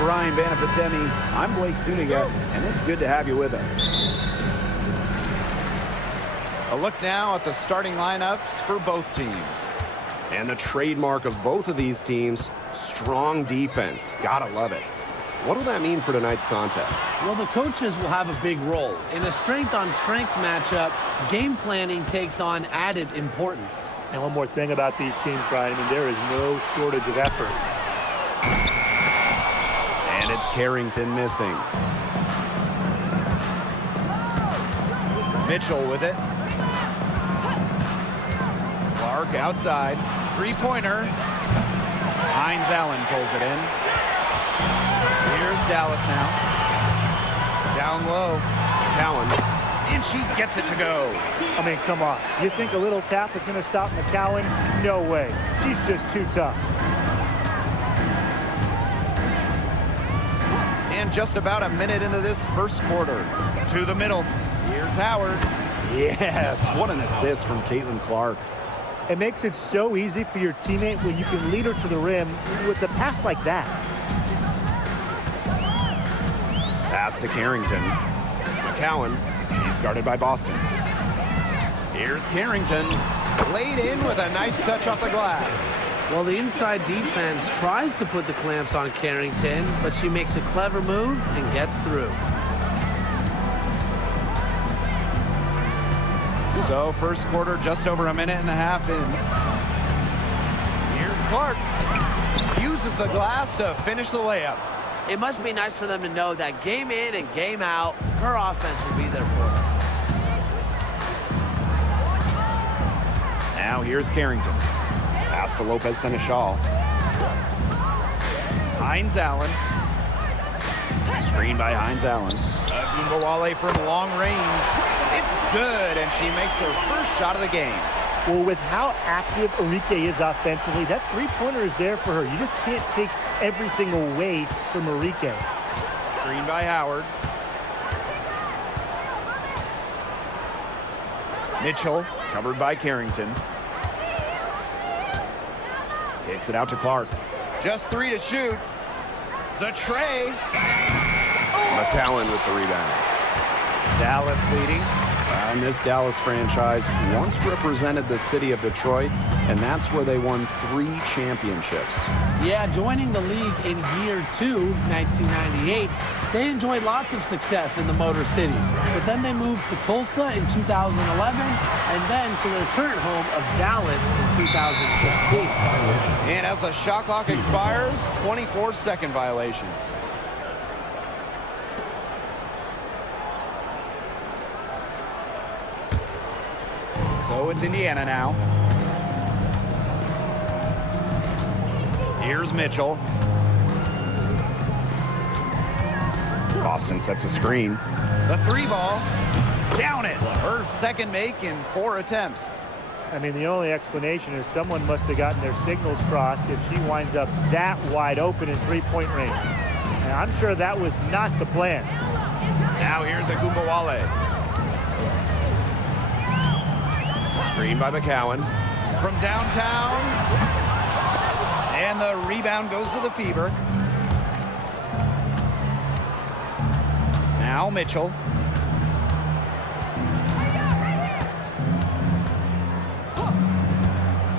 Brian Banafitemi. I'm Blake Suniga, and it's good to have you with us. A look now at the starting lineups for both teams. And the trademark of both of these teams, strong defense. Gotta love it. What will that mean for tonight's contest? Well, the coaches will have a big role. In a strength-on-strength matchup, game planning takes on added importance. And one more thing about these teams, Brian, I mean, there is no shortage of effort. And it's Carrington missing. Mitchell with it. Clark outside. Three-pointer. Hines Allen pulls it in. Here's Dallas now. Down low. Cowan. And she gets it to go. I mean, come on. You think a little tap is going to stop McCowan? No way. She's just too tough. And just about a minute into this first quarter. To the middle. Here's Howard. Yes, what an assist from Caitlin Clark. It makes it so easy for your teammate when you can lead her to the rim with a pass like that. Pass to Carrington. McCowan. She's guarded by Boston. Here's Carrington. Laid in with a nice touch off the glass. Well, the inside defense tries to put the clamps on Carrington, but she makes a clever move and gets through. So, first quarter, just over a minute and a half in. Here's Clark. Uses the glass to finish the layup. It must be nice for them to know that game in and game out, her offense will be there for them. Now, here's Carrington. Pass to Lopez Seneschal. Hines Allen. Screen by Hines Allen. Agumbawale from long range. It's good, and she makes her first shot of the game. Well, with how active Enrique is offensively, that three-pointer is there for her. You just can't take everything away from Enrique. Screen by Howard. Mitchell, covered by Carrington. Kicks it out to Clark. Just three to shoot. The tray. McCowan with the rebound. Dallas leading. And this Dallas franchise once represented the city of Detroit, and that's where they won 3 championships. Yeah, joining the league in year 2, 1998, they enjoyed lots of success in the Motor City. But then they moved to Tulsa in 2011, and then to their current home of Dallas in 2016. And as the shot clock expires, 24-second violation. So it's Indiana now. Here's Mitchell. Boston sets a screen. The three ball. Down it. Her second make in 4 attempts. I mean, the only explanation is someone must have gotten their signals crossed if she winds up that wide open in three-point range. And I'm sure that was not the plan. Now here's Agumbawale. Screen by McCowan. From downtown. And the rebound goes to the Fever. Now Mitchell.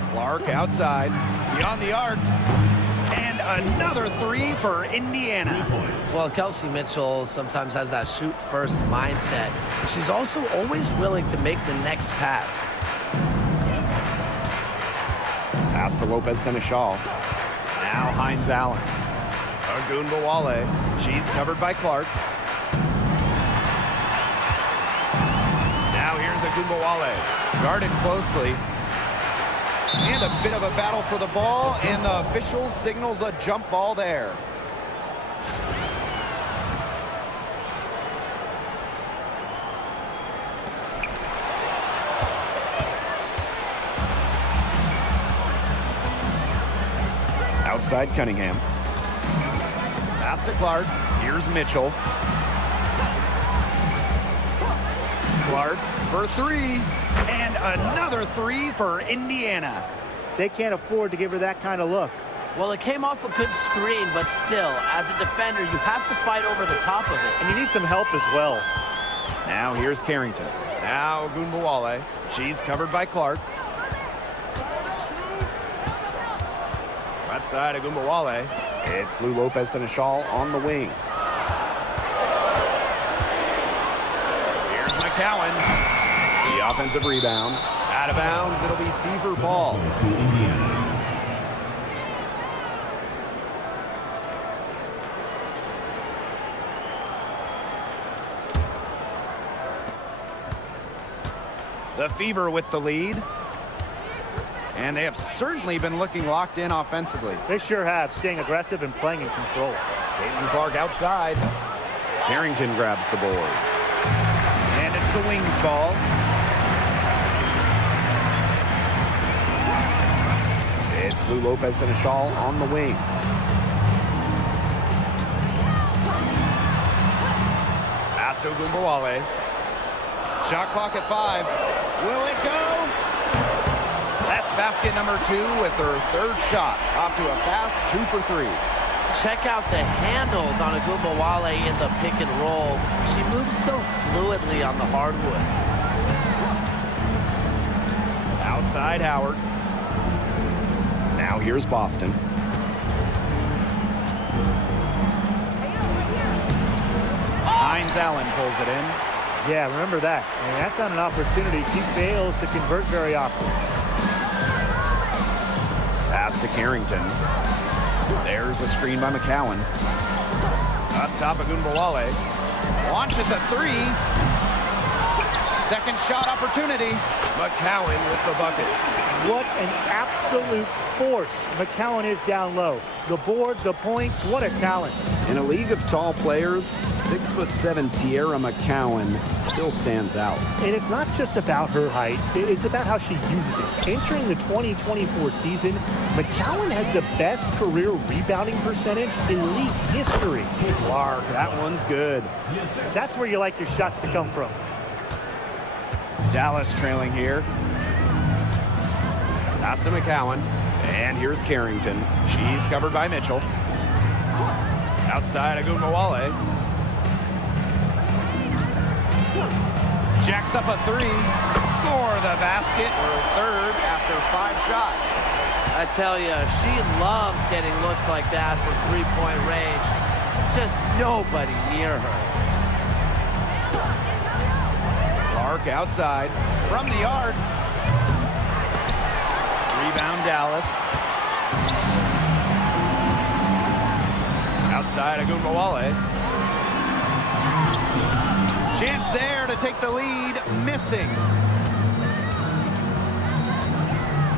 Clark outside. Beyond the arc. And another three for Indiana. Well, Kelsey Mitchell sometimes has that shoot-first mindset. She's also always willing to make the next pass. Pass to Lopez Seneschal. Now Hines Allen. Agumbawale. She's covered by Clark. Now here's Agumbawale. Guarded closely. And a bit of a battle for the ball, and the official signals a jump ball there. Outside Cunningham. Pass to Clark. Here's Mitchell. Clark for three. And another three for Indiana. They can't afford to give her that kind of look. Well, it came off a good screen, but still, as a defender, you have to fight over the top of it. And you need some help as well. Now here's Carrington. Now Ogunbowale. She's covered by Clark. Left side, Ogunbowale. It's Lou Lopez Seneschal on the wing. Here's McCowan. The offensive rebound. Out of bounds, it'll be Fever ball. The Fever with the lead. And they have certainly been looking locked in offensively. They sure have, staying aggressive and playing in control. Caitlin Clark outside. Carrington grabs the board. And it's the Wings ball. It's Lou Lopez Seneschal on the wing. Pass to Ogunbowale. Shot clock at 5. Will it go? That's basket number 2 with her third shot. Off to a fast 2 for 3. Check out the handles on Ogunbowale in the pick and roll. She moves so fluidly on the hardwood. Outside Howard. Now here's Boston. Hines Allen pulls it in. Yeah, remember that. And that's not an opportunity she fails to convert very often. Pass to Carrington. There's a screen by McCowan. Up top of Ogunbowale. Launches a 3. Second shot opportunity. McCowan with the bucket. What an absolute force McCowan is down low. The board, the points, what a talent. In a league of tall players, 6'7" Tierra McCowan still stands out. And it's not just about her height, it's about how she uses it. Entering the 2024 season, McCowan has the best career rebounding percentage in league history. Clark, that one's good. That's where you like your shots to come from. Dallas trailing here. Pass to McCowan. And here's Carrington. She's covered by Mitchell. Outside Ogunbowale. Jacks up a 3. Score the basket. Her third after 5 shots. I tell you, she loves getting looks like that from three-point range. Just nobody near her. Clark outside from the yard. Rebound Dallas. Outside Ogunbowale. Chance there to take the lead. Missing.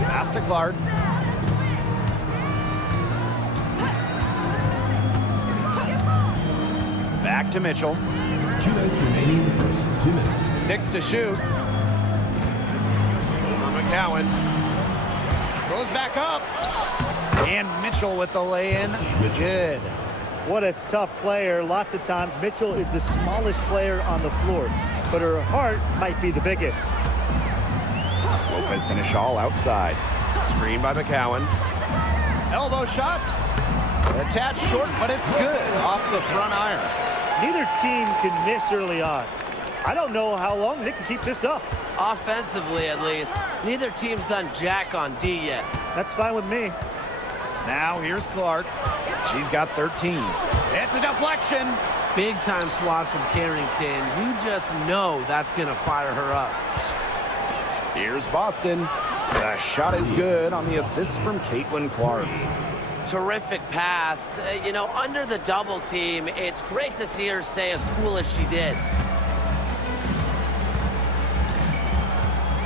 Pass to Clark. Back to Mitchell. 2 minutes remaining in the first 2 minutes. 6 to shoot. Over McCowan. Goes back up. And Mitchell with the lay-in. Good. What a tough player. Lots of times Mitchell is the smallest player on the floor, but her heart might be the biggest. Lopez Seneschal outside. Screen by McCowan. Elbow shot. A tad short, but it's good. Off the front iron. Neither team can miss early on. I don't know how long they can keep this up. Offensively, at least. Neither team's done jack on D yet. That's fine with me. Now here's Clark. She's got 13. It's a deflection. Big time swat from Carrington. You just know that's going to fire her up. Here's Boston. The shot is good on the assist from Caitlin Clark. Terrific pass. You know, under the double team, it's great to see her stay as cool as she did.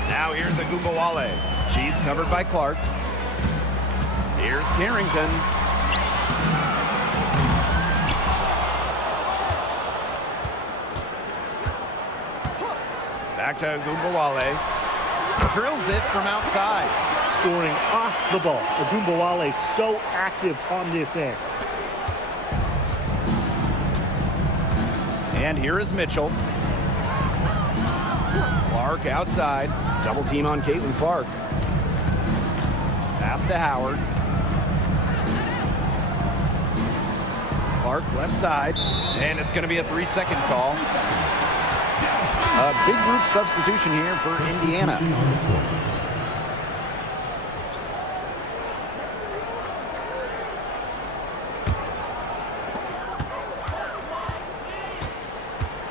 Now here's Ogunbowale. She's covered by Clark. Here's Carrington. Back to Ogunbowale. Drills it from outside. Scoring off the ball. Ogunbowale so active on this end. And here is Mitchell. Clark outside. Double team on Caitlin Clark. Pass to Howard. Clark left side, and it's going to be a 3-second call. A big group substitution here for Indiana.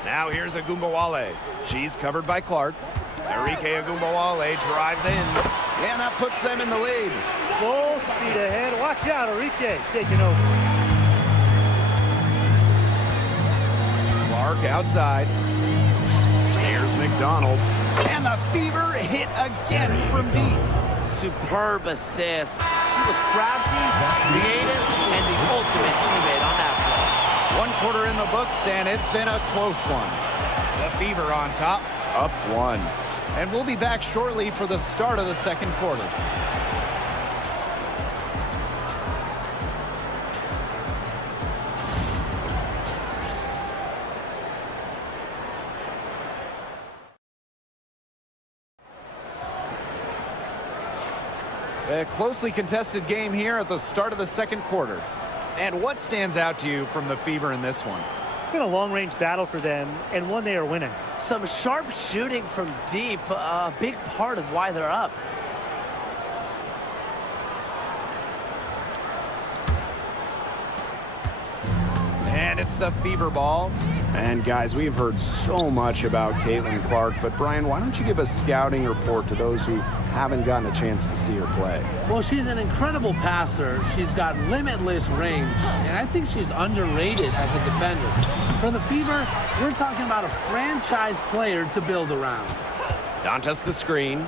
Now here's Agumbawale. She's covered by Clark. Enrique Agumbawale drives in, and that puts them in the lead. Full speed ahead. Watch out, Enrique taking over. Clark outside. Here's McDonald. And the Fever hit again from deep. Superb assist. She was crafty, creative, and the ultimate teammate on that play. 1 quarter in the books, and it's been a close one. The Fever on top, up 1. And we'll be back shortly for the start of the second quarter. A closely contested game here at the start of the second quarter. And what stands out to you from the Fever in this one? It's been a long-range battle for them, and one they are winning. Some sharp shooting from deep, a big part of why they're up. And it's the Fever ball. And guys, we've heard so much about Caitlin Clark, but Brian, why don't you give a scouting report to those who haven't gotten a chance to see her play? Well, she's an incredible passer. She's got limitless range, and I think she's underrated as a defender. For the Fever, we're talking about a franchise player to build around. Dantas the screen.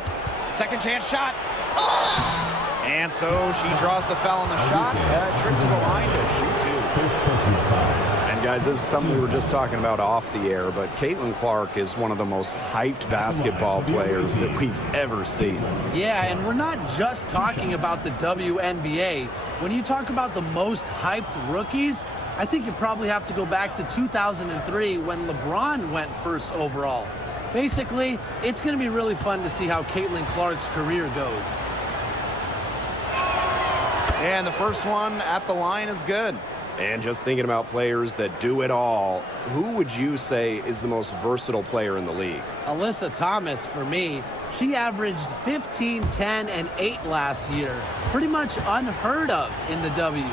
Second chance shot. And so she draws the foul on the shot. Trip to the line to shoot two. And guys, this is something we were just talking about off the air, but Caitlin Clark is one of the most hyped basketball players that we've ever seen. Yeah, and we're not just talking about the WNBA. When you talk about the most hyped rookies, I think you probably have to go back to 2003 when LeBron went first overall. Basically, it's going to be really fun to see how Caitlin Clark's career goes. And the first one at the line is good. And just thinking about players that do it all, who would you say is the most versatile player in the league? Alyssa Thomas, for me. She averaged 15, 10, and 8 last year. Pretty much unheard of in the W.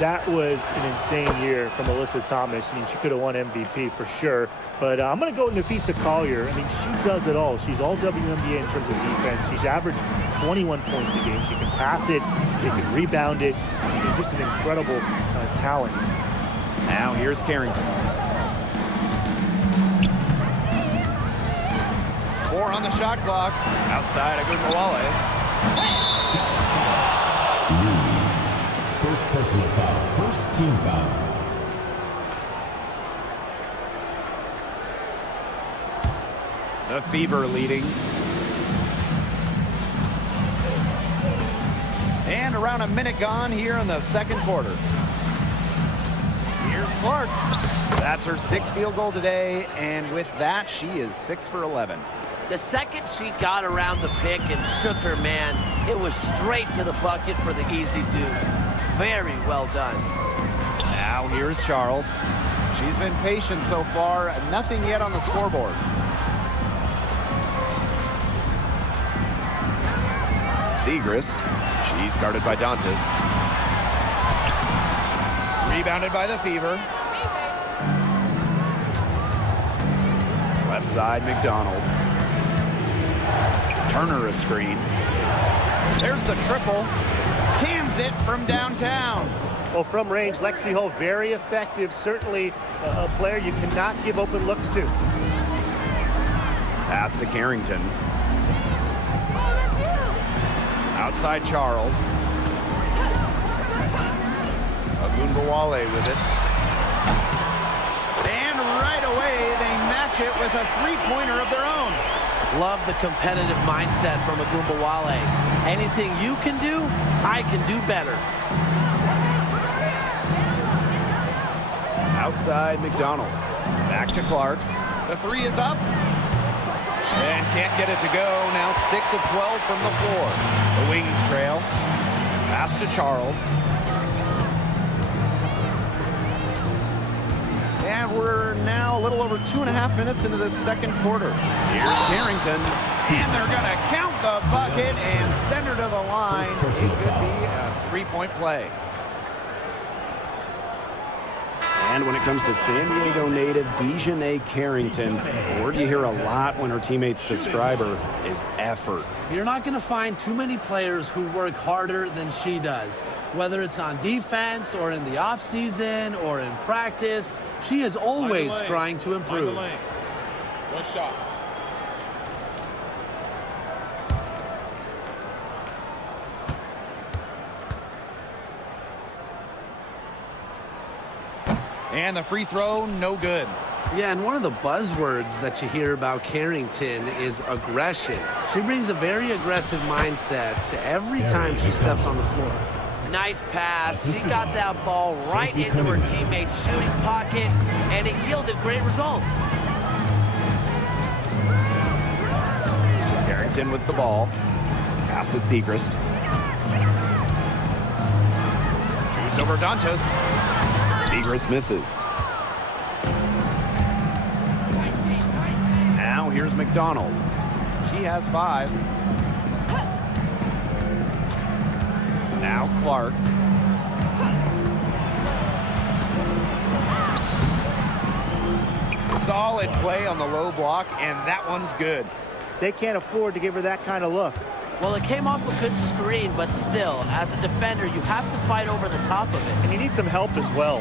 That was an insane year from Alyssa Thomas. I mean, she could have won MVP for sure. But I'm going to go with Nafisa Collier. I mean, she does it all. She's all WNBA in terms of defense. She's averaged 21 points a game. She can pass it. She can rebound it. I mean, just an incredible talent. Now here's Carrington. 4 on the shot clock. Outside Agumbawale. First personal foul. First team foul. The Fever leading. And around a minute gone here in the second quarter. Here's Clark. That's her 6th field goal today, and with that, she is 6 for 11. The second she got around the pick and shook her man, it was straight to the bucket for the easy deuce. Very well done. Now here's Charles. She's been patient so far, nothing yet on the scoreboard. Zegras. She's guarded by Dantas. Rebounded by the Fever. Left side, McDonald. Turner a screen. There's the triple. Cans it from downtown. Well, from range, Lexi Hull, very effective. Certainly a player you cannot give open looks to. Pass to Carrington. Outside Charles. Agumbawale with it. And right away, they match it with a three-pointer of their own. Love the competitive mindset from Agumbawale. Anything you can do, I can do better. Outside McDonald. Back to Clark. The three is up. And can't get it to go. Now 6 of 12 from the floor. The Wings trail. Pass to Charles. we're now a little over 2.5 minutes into this second quarter. Here's Carrington. And they're going to count the bucket and send her to the line. It could be a three-point play. And when it comes to San Diego native Dejanay Carrington, the word you hear a lot when her teammates describe her is effort. You're not going to find too many players who work harder than she does. Whether it's on defense or in the offseason or in practice, she is always trying to improve. One shot. And the free throw, no good. Yeah, and one of the buzzwords that you hear about Carrington is aggression. She brings a very aggressive mindset to every time she steps on the floor. Nice pass. She got that ball right into her teammate's shooting pocket, and it yielded great results. Carrington with the ball. Pass to Segrist. Shoots over Dantas. Segrist misses. Now here's McDonald. She has 5. Now Clark. Solid play on the low block, and that one's good. They can't afford to give her that kind of look. Well, it came off a good screen, but still, as a defender, you have to fight over the top of it. And you need some help as well.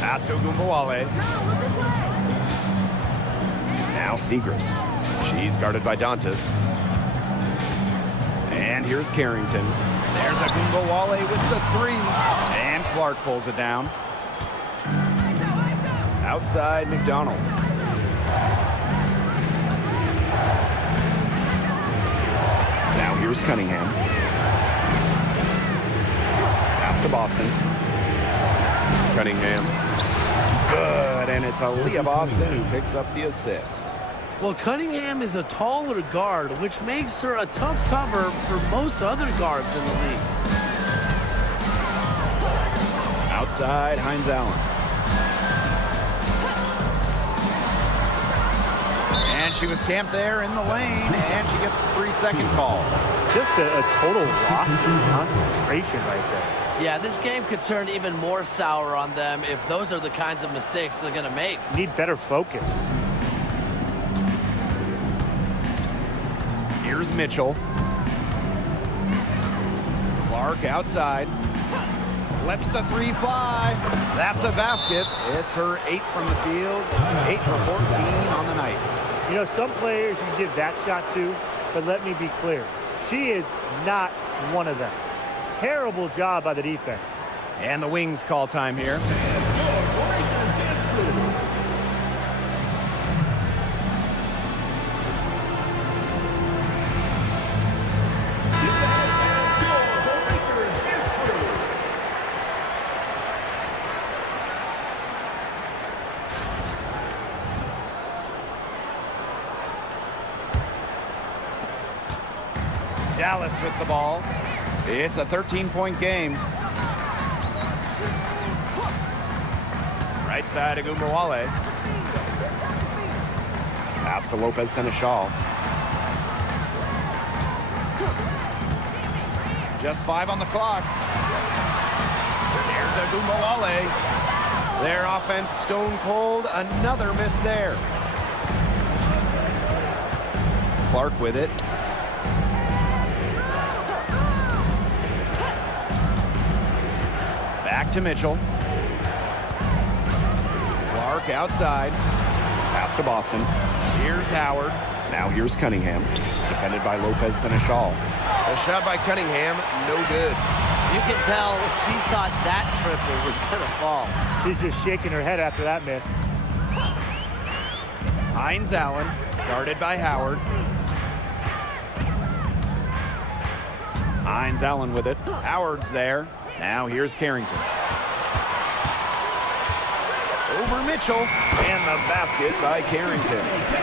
Pass to Gumbawale. Now Segrist. She's guarded by Dantas. And here's Carrington. There's a Gumbawale with the 3. And Clark pulls it down. Outside McDonald. Now here's Cunningham. Pass to Boston. Cunningham. Good, and it's Aaliyah Boston who picks up the assist. Well, Cunningham is a taller guard, which makes her a tough cover for most other guards in the league. Outside, Hines Allen. And she was camped there in the lane, and she gets a 3-second call. Just a total loss of concentration right there. Yeah, this game could turn even more sour on them if those are the kinds of mistakes they're going to make. Need better focus. Here's Mitchell. Clark outside. Lets the 3 fly. That's a basket. It's her 8th from the field. 8 for 14 on the night. You know, some players you give that shot to, but let me be clear. She is not one of them. Terrible job by the defense. And the Wings call time here. Dallas with the ball. It's a 13-point game. Right side of Gumbawale. Pass to Lopez Seneschal. Just 5 on the clock. There's a Gumbawale. Their offense stone cold. Another miss there. Clark with it. Back to Mitchell. Clark outside. Pass to Boston. Here's Howard. Now here's Cunningham. Defended by Lopez Seneschal. The shot by Cunningham, no good. You can tell she thought that triple was going to fall. She's just shaking her head after that miss. Hines Allen, guarded by Howard. Hines Allen with it. Howard's there. Now here's Carrington. Over Mitchell. And the basket by Carrington.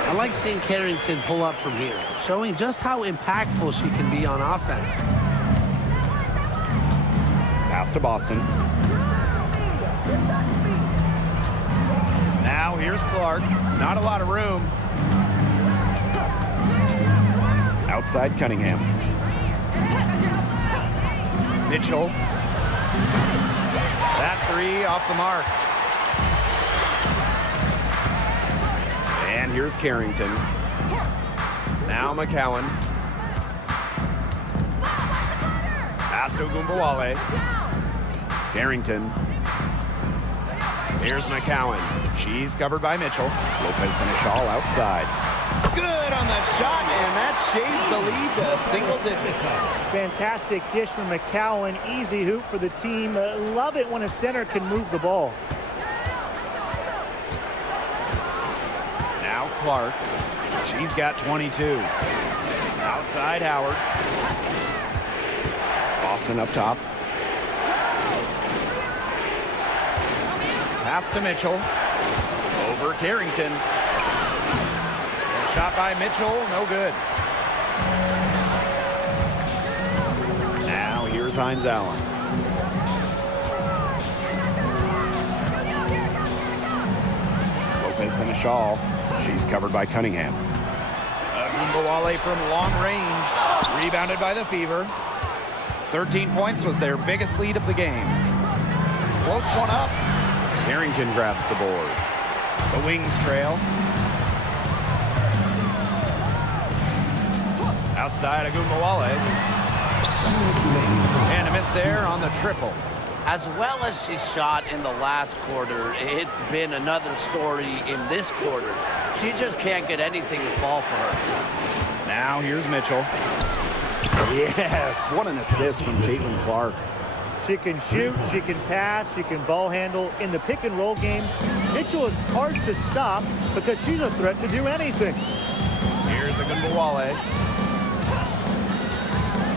I like seeing Carrington pull up from here, showing just how impactful she can be on offense. Pass to Boston. Now here's Clark. Not a lot of room. Outside Cunningham. Mitchell. That three off the mark. And here's Carrington. Now McCowan. Pass to Ogunbowale. Carrington. Here's McCowan. She's covered by Mitchell. Lopez and a shawl outside. Good on the shot, and that shades the lead to single digits. Fantastic dish from McCowan. Easy hoop for the team. Love it when a center can move the ball. Now Clark. She's got 22. Outside Howard. Boston up top. Pass to Mitchell. Over Carrington. Shot by Mitchell, no good. Now here's Hines Allen. Lopez and a shawl. She's covered by Cunningham. Ogunbowale from long range. Rebounded by the Fever. 13 points was their biggest lead of the game. Floats one up. Carrington grabs the board. The Wings trail. Outside Ogunbowale. And a miss there on the triple. As well as she shot in the last quarter, it's been another story in this quarter. She just can't get anything to fall for her. Now here's Mitchell. Yes, what an assist from Caitlin Clark. She can shoot, she can pass, she can ball handle. In the pick and roll game, Mitchell is hard to stop because she's a threat to do anything. Here's Ogunbowale.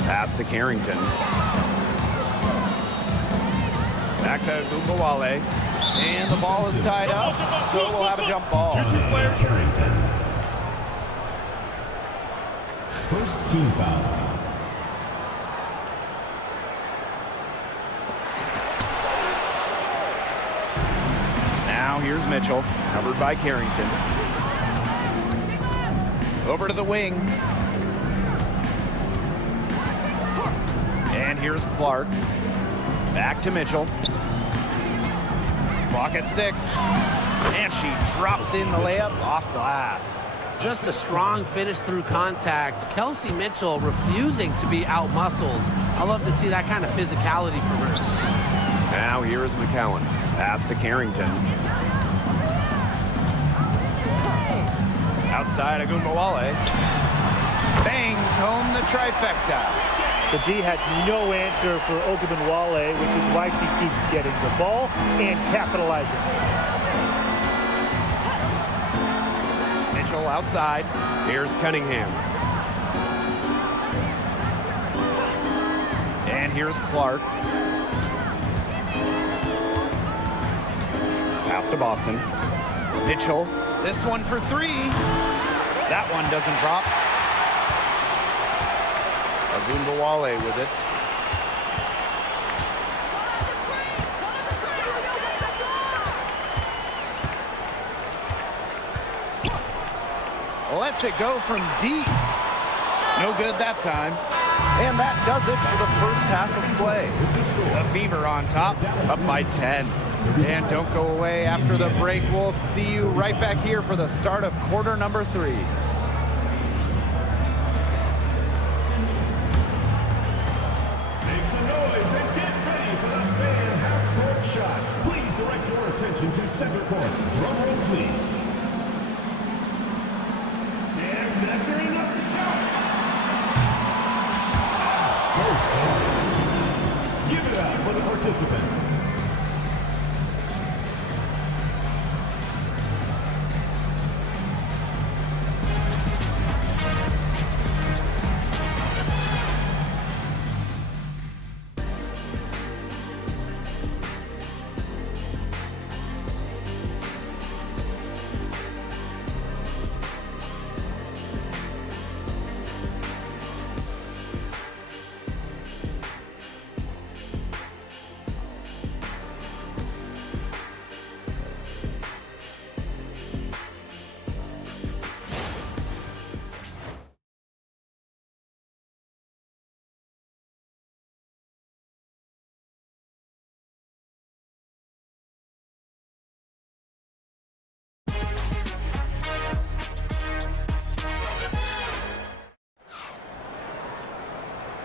Pass to Carrington. Back to Ogunbowale. And the ball is tied up, so we'll have a jump ball. Player Carrington. First team foul. Now here's Mitchell, covered by Carrington. Over to the wing. And here's Clark. Back to Mitchell. Clock at 6. And she drops in the layup off glass. Just a strong finish through contact. Kelsey Mitchell refusing to be out-muscled. I love to see that kind of physicality from her. Now here's McCowan. Pass to Carrington. Outside Ogunbowale. Bangs home the trifecta. The D has no answer for Ogunbowale, which is why she keeps getting the ball and capitalizing. Mitchell outside. Here's Cunningham. And here's Clark. Pass to Boston. Mitchell. This one for 3. That one doesn't drop. Ogunbowale with it. Lets it go from deep. No good that time. And that does it for the first half of play. The Fever on top, up by 10. And don't go away after the break. We'll see you right back here for the start of quarter number 3. Make some noise and get ready for the fan half-court shot. Please direct your attention to center court. Drum roll, please. They're measuring up the shot. So sorry. Give it up for the participant.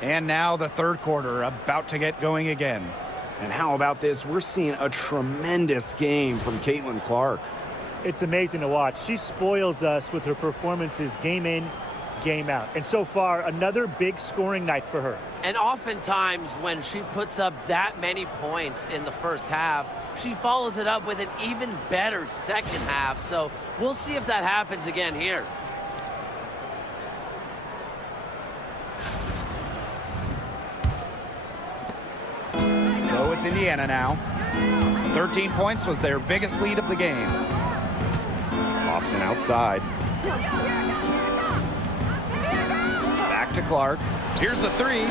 And now the third quarter about to get going again. And how about this? We're seeing a tremendous game from Caitlin Clark. It's amazing to watch. She spoils us with her performances game in, game out. And so far, another big scoring night for her. And oftentimes when she puts up that many points in the first half, she follows it up with an even better second half. So we'll see if that happens again here. So it's Indiana now. 13 points was their biggest lead of the game. Boston outside. Back to Clark. Here's the three.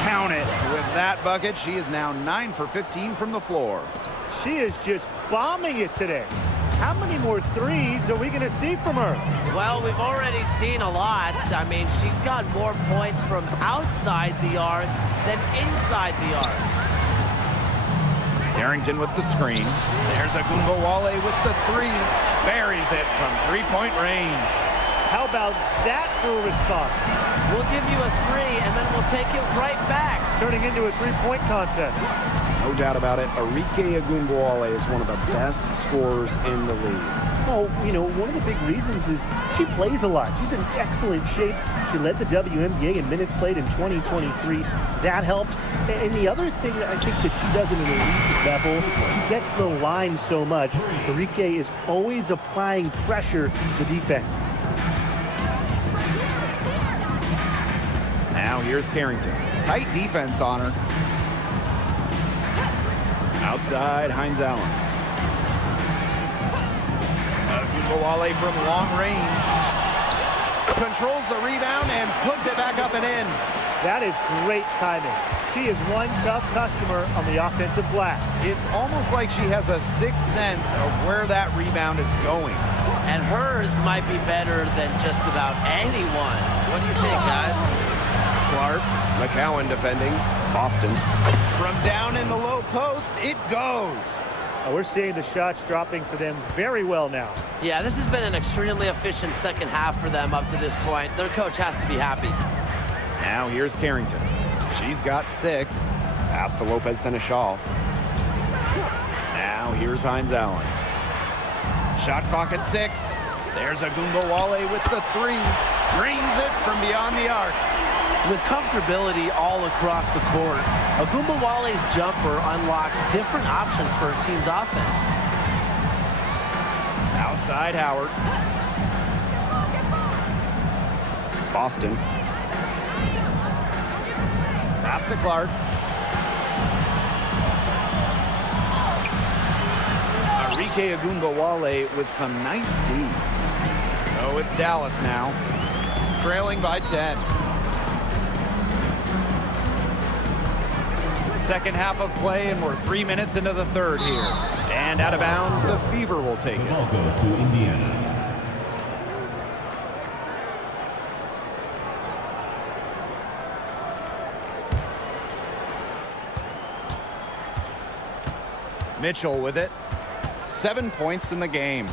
Count it. With that bucket, she is now 9 for 15 from the floor. She is just bombing it today. How many more threes are we going to see from her? Well, we've already seen a lot. I mean, she's got more points from outside the arc than inside the arc. Carrington with the screen. There's Agumbawale with the three. Buries it from three-point range. How about that for a response? We'll give you a three, and then we'll take it right back. Turning into a three-point contest. No doubt about it, Arike Agumbawale is one of the best scorers in the league. Well, you know, one of the big reasons is she plays a lot. She's in excellent shape. She led the WNBA in minutes played in 2023. That helps. And the other thing that I think that she does at an elite level, she gets the line so much. Arike is always applying pressure to the defense. Now here's Carrington. Tight defense on her. Outside, Hines Allen. Agumbawale from long range. Controls the rebound and puts it back up and in. That is great timing. She is one tough customer on the offensive glass. It's almost like she has a sixth sense of where that rebound is going. And hers might be better than just about anyone's. What do you think, guys? Clark, McCowan defending, Boston. From down in the low post, it goes. We're seeing the shots dropping for them very well now. Yeah, this has been an extremely efficient second half for them up to this point. Their coach has to be happy. Now here's Carrington. She's got 6. Pass to Lopez Seneschal. Now here's Hines Allen. Shot clock at 6. There's Agumbawale with the 3. Drains it from beyond the arc. With comfortability all across the court, Agumbawale's jumper unlocks different options for her team's offense. Outside Howard. Boston. Pass to Clark. Arike Agumbawale with some nice D. So it's Dallas now, trailing by 10. Second half of play, and we're 3 minutes into the third here. And out of bounds, the Fever will take The it. ball goes to Indiana. Mitchell with it. 7 points in the game.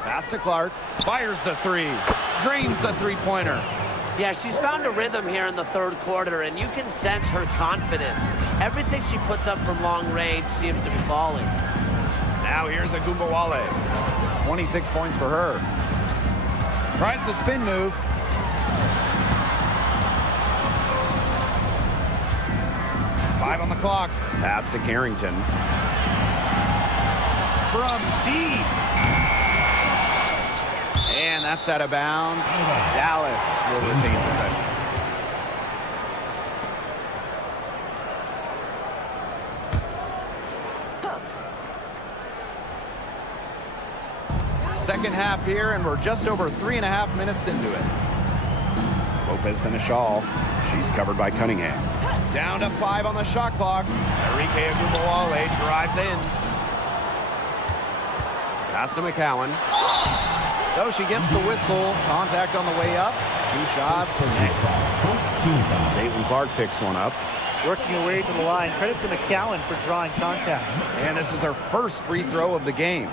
Pass to Clark. Fires the 3. Drains the three-pointer. Yeah, she's found a rhythm here in the third quarter, and you can sense her confidence. Everything she puts up from long range seems to be falling. Now here's Agumbawale. 26 points for her. Tries the spin move. Five on the clock. Pass to Carrington. From deep. And that's out of bounds. Dallas will retain possession. Second half here, and we're just over 3.5 minutes into it. Lopez Seneschal. She's covered by Cunningham. Down to 5 on the shot clock. Arike Agumbawale drives in. Pass to McCowan. So she gets the whistle. Contact on the way up. 2 shots. Caitlin Clark picks one up. Working away from the line. Credit to McCowan for drawing contact. And this is her first free throw of the game.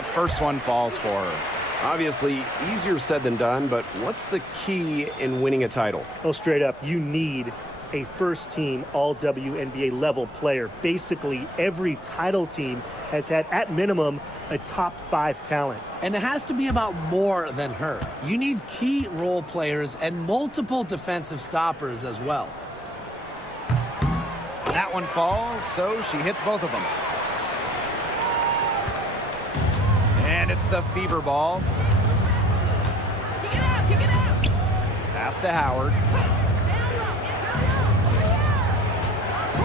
the first one falls for her. Obviously, easier said than done, but what's the key in winning a title? Well, straight up, you need a first-team all-WNBA level player. Basically, every title team has had, at minimum, a top 5 talent. And it has to be about more than her. You need key role players and multiple defensive stoppers as well. That one falls, so she hits both of them. And it's the fever ball. Kick it out, kick it out. Pass to Howard.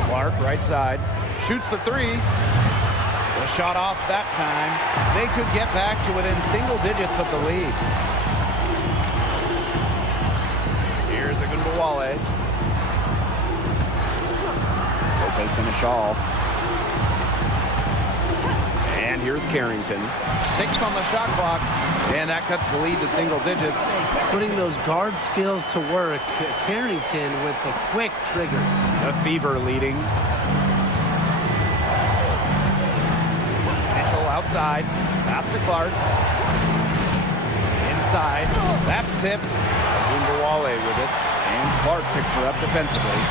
Clark, right side. Shoots the 3. The shot off that time. They could get back to within single digits of the lead. Here's Ogunbowale. Lopez in a shawl. And here's Carrington. 6 on the shot clock. And that cuts the lead to single digits. Putting those guard skills to work, Carrington with the quick trigger. The Fever leading. Mitchell outside. Pass to Clark. Inside. That's tipped. Ogunbowale with it. And Clark picks her up defensively.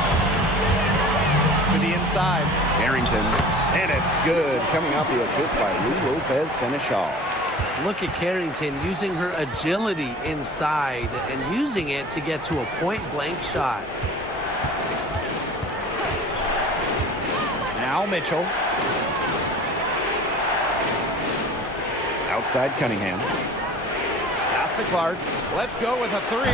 To the inside. Carrington. And it's good. Coming off the assist by Lou Lopez Seneschal. Look at Carrington using her agility inside and using it to get to a point-blank shot. Now Mitchell. Outside Cunningham. Pass to Clark. Let's go with a 3.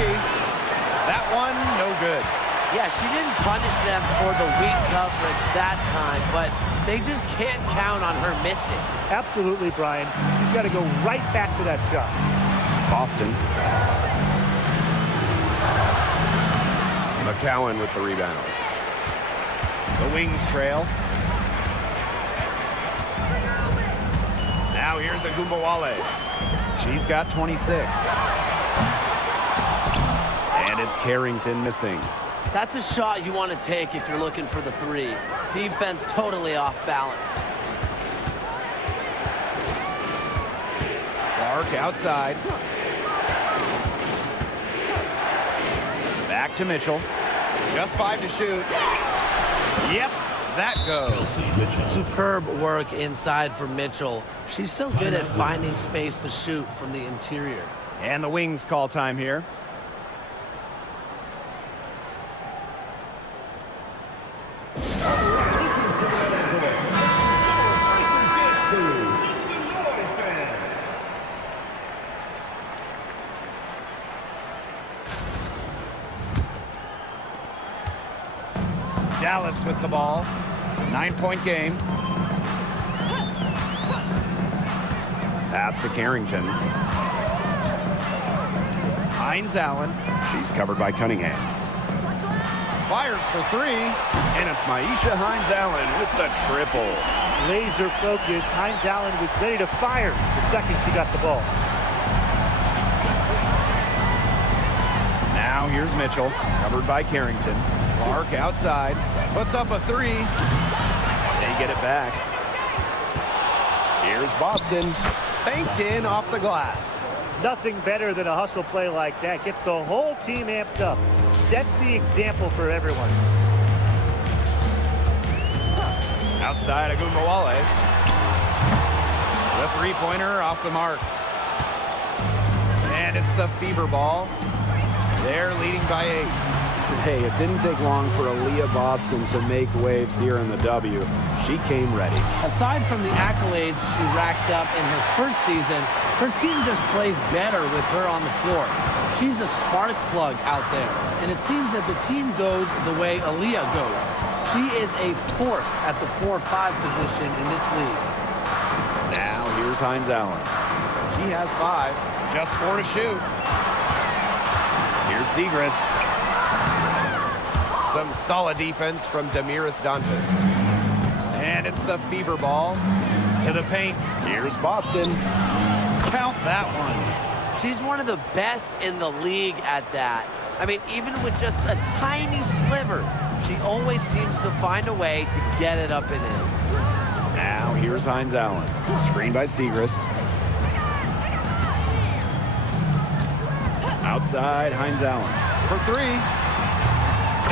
That one, no good. Yeah, she didn't punish them for the weak coverage that time, but they just can't count on her missing. Absolutely, Brian. She's got to go right back to that shot. Boston. McCowan with the rebound. The Wings trail. Now here's Ogunbowale. She's got 26. And it's Carrington missing. That's a shot you want to take if you're looking for the 3. Defense totally off balance. Clark outside. Back to Mitchell. Just 5 to shoot. Yep, that goes. Superb work inside for Mitchell. She's so good at finding space to shoot from the interior. And the Wings call time here. Dallas with the ball. 9-point game. Pass to Carrington. Hines Allen. She's covered by Cunningham. Fires for 3. And it's Maisha Hines Allen with the triple. Laser focused. Hines Allen was ready to fire the second she got the ball. Now here's Mitchell. Covered by Carrington. Clark outside. Puts up a 3. They get it back. Here's Boston. Banked in off the glass. Nothing better than a hustle play like that. Gets the whole team amped up. Sets the example for everyone. Outside Ogunbowale. The 3-pointer off the mark. And it's the Fever ball. They're leading by 8. Hey, it didn't take long for Aaliyah Boston to make waves here in the W. She came ready. Aside from the accolades she racked up in her first season, her team just plays better with her on the floor. She's a spark plug out there, and it seems that the team goes the way Aaliyah goes. She is a force at the 4-5 position in this league. Now here's Hines Allen. He has 5. Just 4 to shoot. Here's Segrist. Some solid defense from Damiris Dantas. And it's the Fever ball to the paint. Here's Boston. Count that one. She's one of the best in the league at that. I mean, even with just a tiny sliver, she always seems to find a way to get it up and in. Now here's Hines Allen. Screened by Segrist. Outside, Hines Allen. For three.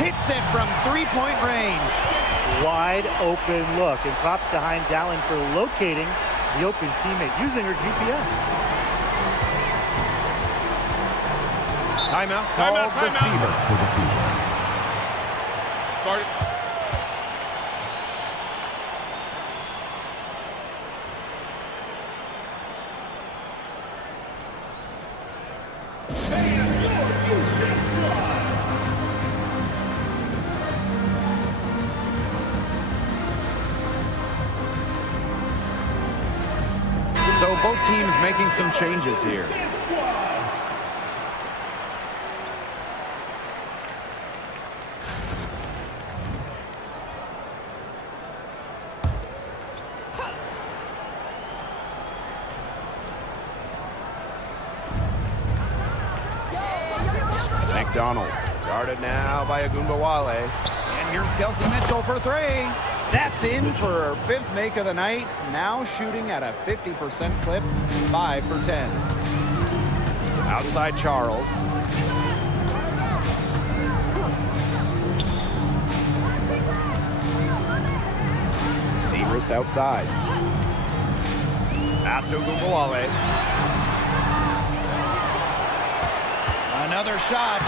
Hits it from three-point range. Wide open look. And props to Hines Allen for locating the open teammate using her GPS. Timeout. Called the Fever. For the Fever. Start it. So both teams making some changes here. McDonald. Guarded now by Agumbawale. And here's Kelsey Mitchell for three. That's in for her fifth make of the night. Now shooting at a 50% clip, 5 for 10. Outside Charles. Segrist outside. Pass to Agumbawale. Another shot.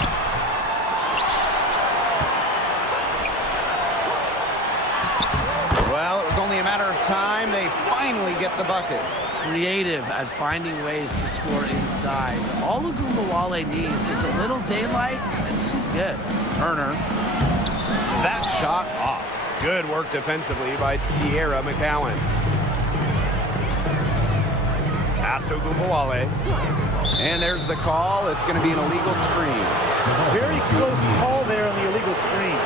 Well, it was only a matter of time. They finally get the bucket. Creative at finding ways to score inside. All Agumbawale needs is a little daylight, and she's good. Turner. That shot off. Good work defensively by Tierra McCowan. Pass to Agumbawale. And there's the call. It's going to be an illegal screen. Very close call there on the illegal screen.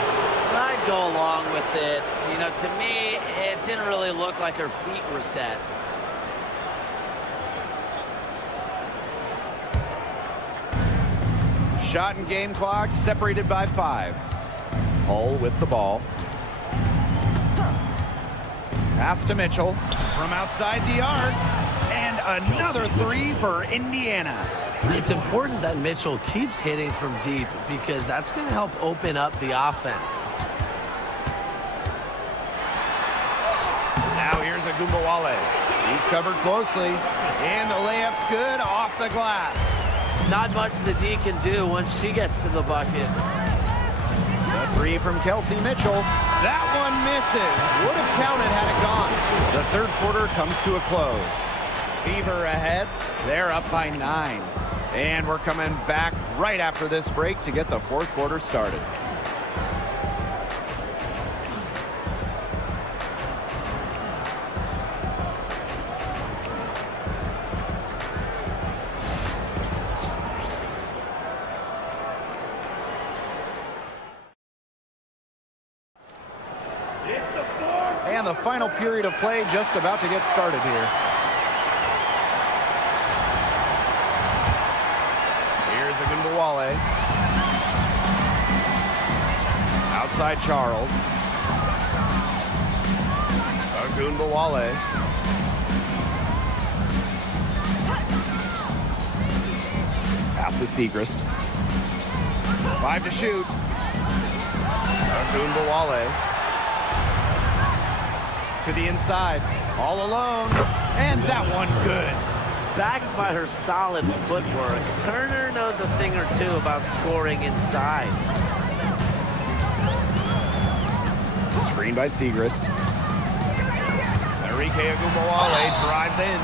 I'd go along with it. You know, to me, it didn't really look like her feet were set. Shot and game clock separated by 5. Hull with the ball. Pass to Mitchell from outside the arc. And another three for Indiana. It's important that Mitchell keeps hitting from deep because that's going to help open up the offense. Now here's Agumbawale. He's covered closely. And the layup's good off the glass. Not much the D can do once she gets to the bucket. The three from Kelsey Mitchell. That one misses. Would have counted had it gone. The third quarter comes to a close. Fever ahead. They're up by 9. And we're coming back right after this break to get the fourth quarter started. And the final period of play just about to get started here. Here's Agumbawale. Outside Charles. Agumbawale. Pass to Segrist. 5 to shoot. Agumbawale. To the inside, all alone, and that one good. Backed by her solid footwork, Turner knows a thing or two about scoring inside. Screen by Segrist. Enrique Agumbawale drives in.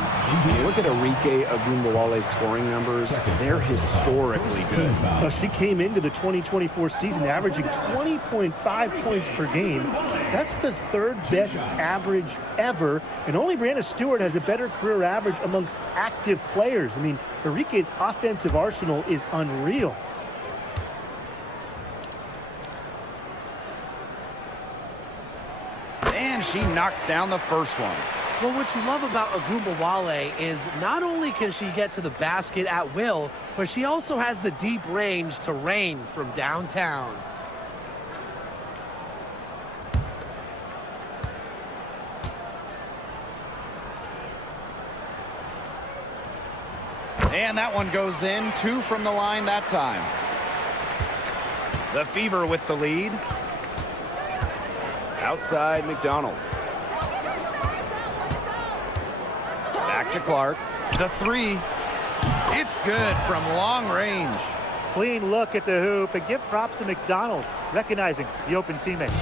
When you look at Enrique Agumbawale's scoring numbers, they're historically good. Well, she came into the 2024 season averaging 20.5 points per game. That's the third best average ever, and only Brianna Stewart has a better career average amongst active players. I mean, Enrique's offensive arsenal is unreal. And she knocks down the first one. Well, what you love about Agumbawale is not only can she get to the basket at will, but she also has the deep range to rain from downtown. And And that one goes in. 2 from the line that time. The Fever with the lead. Outside McDonald. Back to Clark. The 3. It's good from long range. Clean look at the hoop, and give props to McDonald, recognizing the open teammate.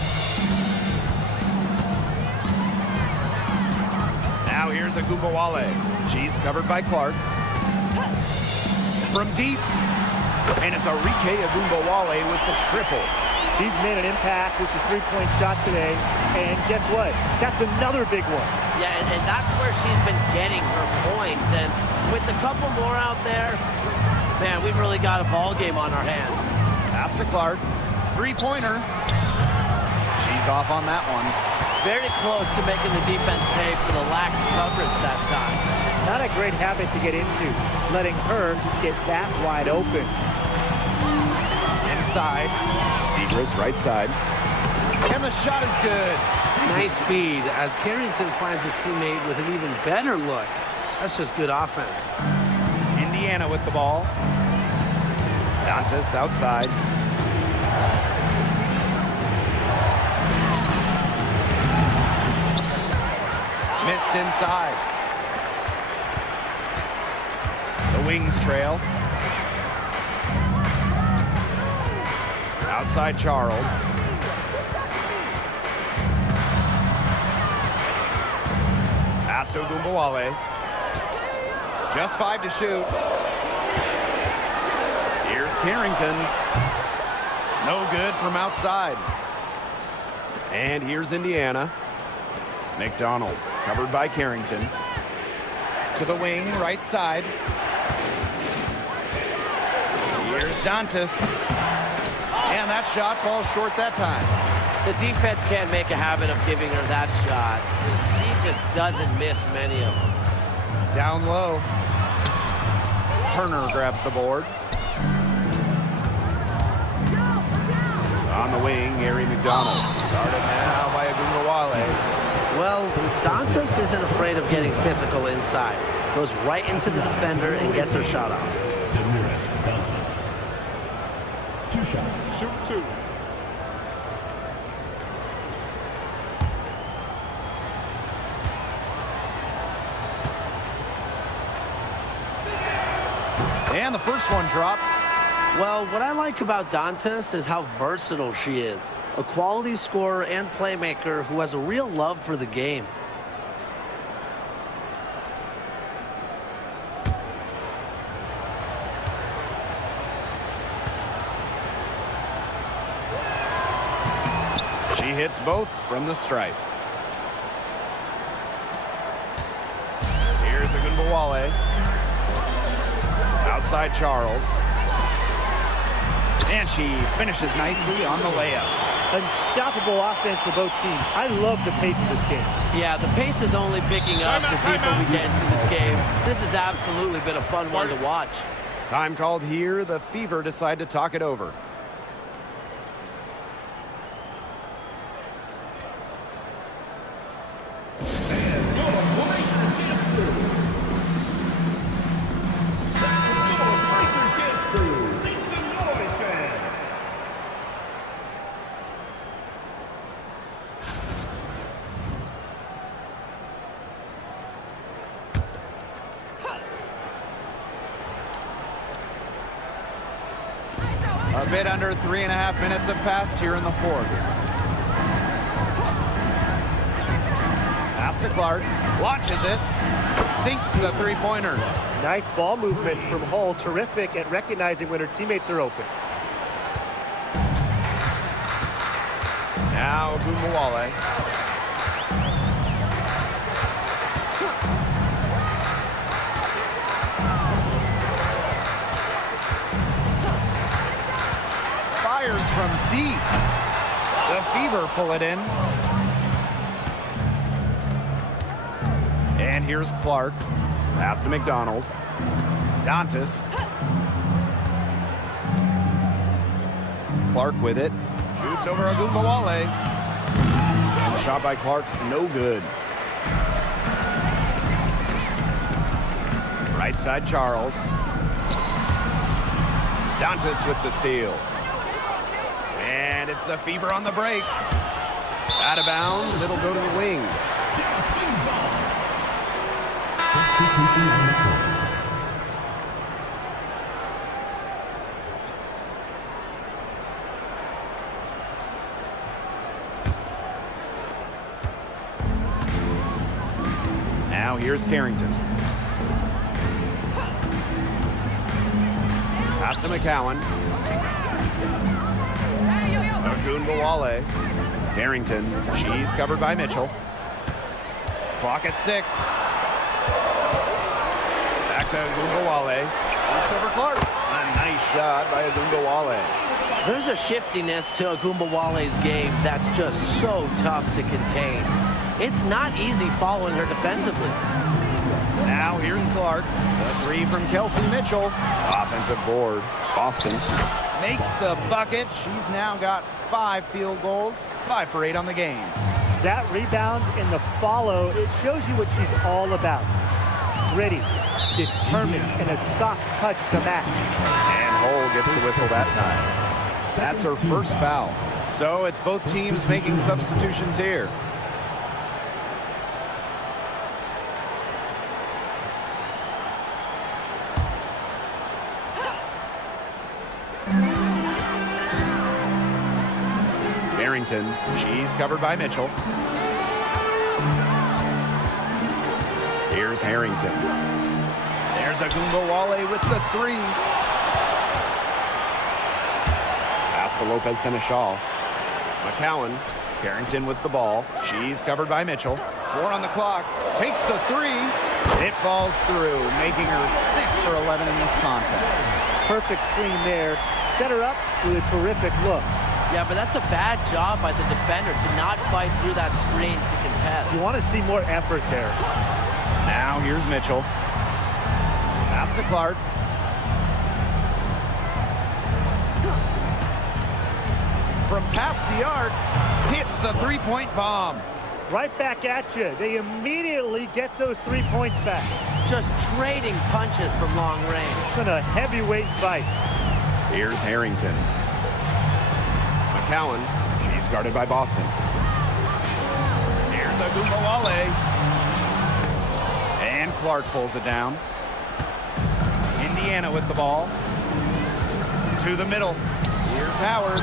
Now here's Agumbawale. She's covered by Clark. From deep. And it's Arike Agumbawale with the triple. He's made an impact with the three-point shot today, and guess what? That's another big one. Yeah, and that's where she's been getting her points. And with a couple more out there, man, we've really got a ball game on our hands. Pass to Clark. 3-pointer. She's off on that one. Very close to making the defense pay for the lax coverage that time. Not a great habit to get into, letting her get that wide open. Inside. Segrist right side. And the shot is good. Nice feed as Carrington finds a teammate with an even better look. That's just good offense. Indiana with the ball. Dantas outside. Missed inside. The Wings trail. Outside Charles. Pass to Agumbawale. Just 5 to shoot. Here's Carrington. No good from outside. And here's Indiana. McDonald covered by Carrington. To the wing, right side. Here's Dantas. And that shot falls short that time. The defense can't make a habit of giving her that shot. She just doesn't miss many of them. Down low. Turner grabs the board. On the wing, Harry McDonald. Guarded now by Agumbawale. Well, Dantas isn't afraid of getting physical inside. Goes right into the defender and gets her shot off. Demiris Dantas. 2 shots. Shoot 2. And the first one drops. Well, what I like about Dantas is how versatile she is. A quality scorer and playmaker who has a real love for the game. She hits both from the stripe. Here's Agumbawale. Outside Charles. And she finishes nicely on the layup. Unstoppable offense for both teams. I love the pace of this game. Yeah, the pace is only picking up the deeper we get into this game. This has absolutely been a fun one to watch. Time called here. The Fever decide to talk it over. A bit under 3.5 minutes have passed here in the fourth. Pass to Clark. Launches it. Sinks the three-pointer. Nice ball movement from Hull. Terrific at recognizing when her teammates are open. Now Agumbawale. Fires from deep. The Fever pull it in. And here's Clark. Pass to McDonald. Dantas. Clark with it. Shoots over Agumbawale. And the shot by Clark, no good. Right side Charles. Dantas with the steal. And it's the Fever on the break. Out of bounds. It'll go to the wings. Substitution on the court. Now here's Carrington. Pass to McCowan. Ogunbowale. Carrington. She's covered by Mitchell. Clock at 6. Back to Ogunbowale. Looks over Clark. A nice shot by Ogunbowale. There's a shiftiness to Ogunbowale's game that's just so tough to contain. It's not easy following her defensively. Now here's Clark. The 3 from Kelsey Mitchell. Offensive board. Boston. Makes a bucket. She's now got 5 field goals. 5 for 8 on the game. That rebound and the follow, it shows you what she's all about. Gritty, determined, and a soft touch to match. And Hull gets the whistle that time. That's her first foul. So it's both teams making substitutions here. Carrington. She's covered by Mitchell. Here's Harrington. There's Ogunbowale with the 3. Pass to Lopez Seneschal. McCowan. Carrington with the ball. She's covered by Mitchell. 4 on the clock. Takes the 3. It falls through, making her 6 for 11 in this contest. Perfect screen there. Set her up with a terrific look. Yeah, but that's a bad job by the defender to not fight through that screen to contest. You want to see more effort there. Now here's Mitchell. Pass to Clark. From past the arc, hits the 3-point bomb. Right back at you. They immediately get those 3 points back. Just trading punches from long range. It's been a heavyweight fight. Here's Harrington. McCowan. She's guarded by Boston. Here's Ogunbowale. And Clark pulls it down. Indiana with the ball. To the middle. Here's Howard.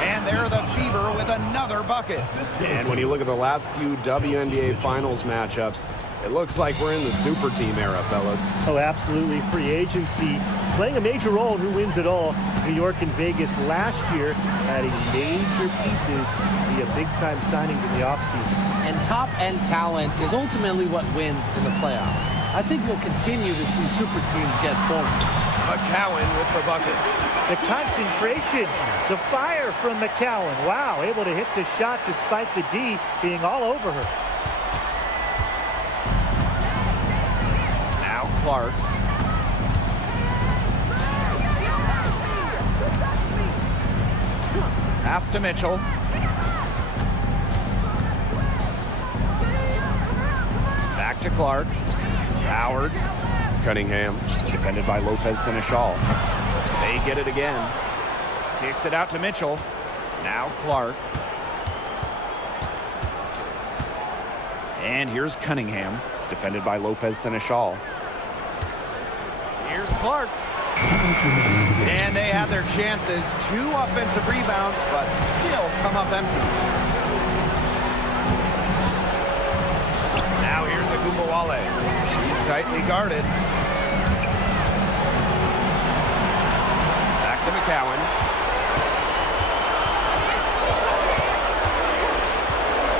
And there the Fever with another bucket. And when you look at the last few WNBA Finals matchups, it looks like we're in the super team era, fellas. Oh, absolutely. Free agency playing a major role in who wins it all. New York and Vegas last year adding major pieces via big-time signings in the offseason. And top-end talent is ultimately what wins in the playoffs. I think we'll continue to see super teams get formed. McCowan with the bucket. The concentration, the fire from McCowan. Wow, able to hit the shot despite the D being all over her. Now Clark. Pass to Mitchell. Back to Clark. Howard. Cunningham, defended by Lopez Seneschal. They get it again. Kicks it out to Mitchell. Now Clark. And here's Cunningham, defended by Lopez Seneschal. Here's Clark. And they have their chances. 2 offensive rebounds, but still come up empty. Now here's Ogunbowale. She's tightly guarded. Back to McCowan.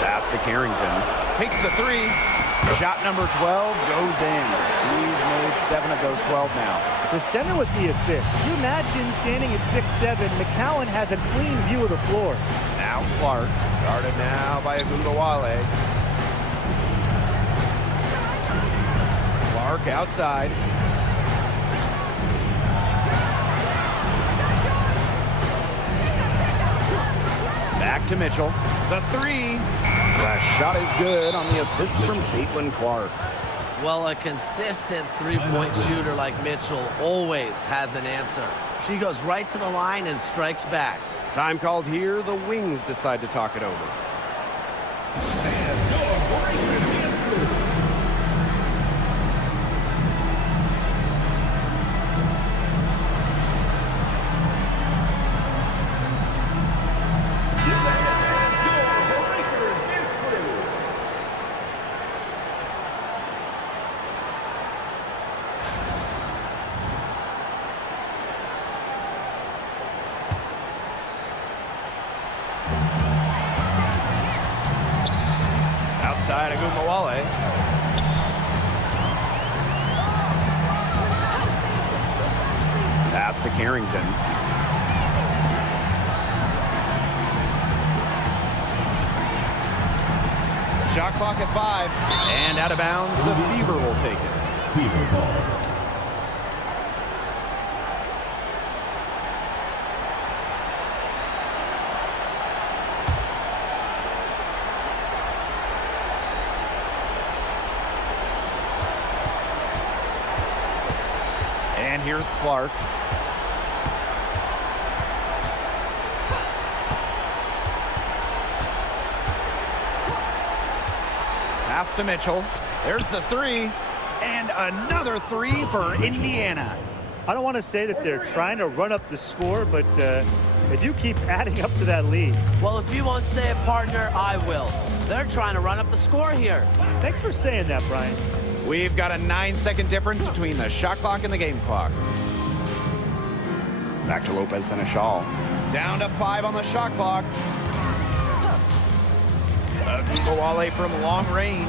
Pass to Carrington. Takes the 3. Shot number 12 goes in. He's made 7 of those 12 now. The center with the assist. Can you imagine standing at 6'7", McCowan has a clean view of the floor. Now Clark, guarded now by Ogunbowale. Clark outside. Back to Mitchell. The 3. That shot is good on the assist from Caitlin Clark. Well, a consistent three-point shooter like Mitchell always has an answer. She goes right to the line and strikes back. Time called here. The Wings decide to talk it over. And your breaker is through. Outside Agumbawale. Pass to Carrington. Shot clock at 5. And out of bounds, the Fever will take it. Fever ball. And here's Clark. Pass to Mitchell. There's the 3. And another 3 for Indiana. I don't want to say that they're trying to run up the score, but they do keep adding up to that lead. Well, if you won't say it, partner, I will. They're trying to run up the score here. Thanks for saying that, Brian. We've got a 9-second difference between the shot clock and the game clock. Back to Lopez Seneschal. Down to 5 on the shot clock. Agumbawale from long range.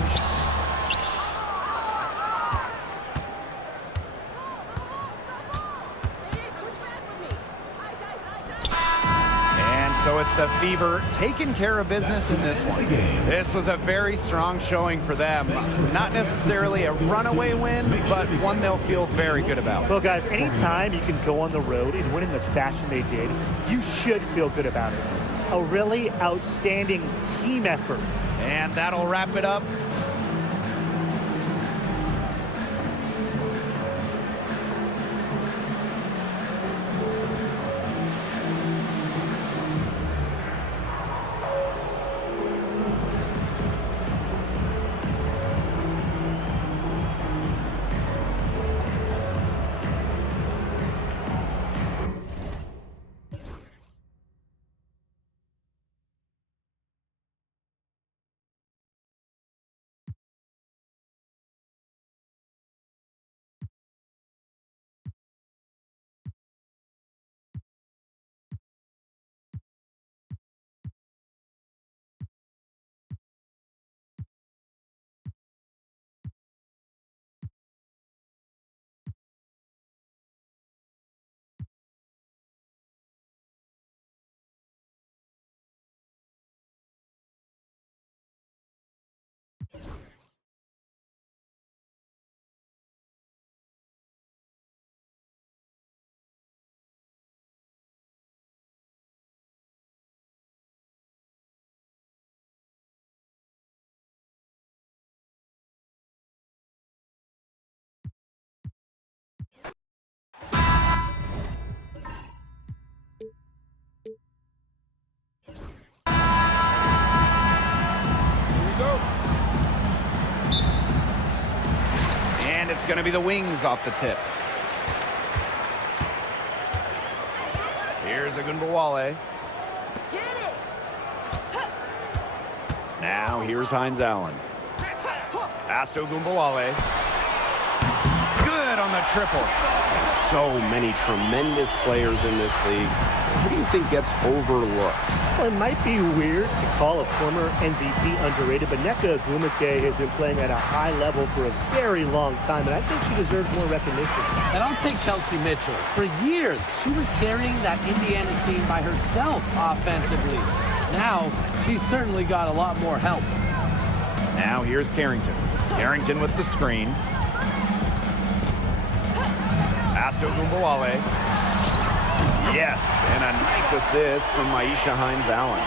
And so it's the Fever taking care of business in this one. This was a very strong showing for them. Not necessarily a runaway win, but one they'll feel very good about. Well, guys, anytime you can go on the road and win in the fashion they did, you should feel good about it. A really outstanding team effort. And that'll wrap it up. And it's going to be the Wings off the tip. Here's Agumbawale. Get it! Now here's Hines Allen. Pass to Agumbawale. Good on the triple. So many tremendous players in this league. Who do you think gets overlooked? Well, it might be weird to call a former MVP underrated, but Nneka Ogwumike has been playing at a high level for a very long time, and I think she deserves more recognition. And I'll take Kelsey Mitchell. For years, she was carrying that Indiana team by herself offensively. Now, she's certainly got a lot more help. Now here's Carrington. Carrington with the screen. Pass to Agumbawale. Yes, and a nice assist from Maisha Hines Allen.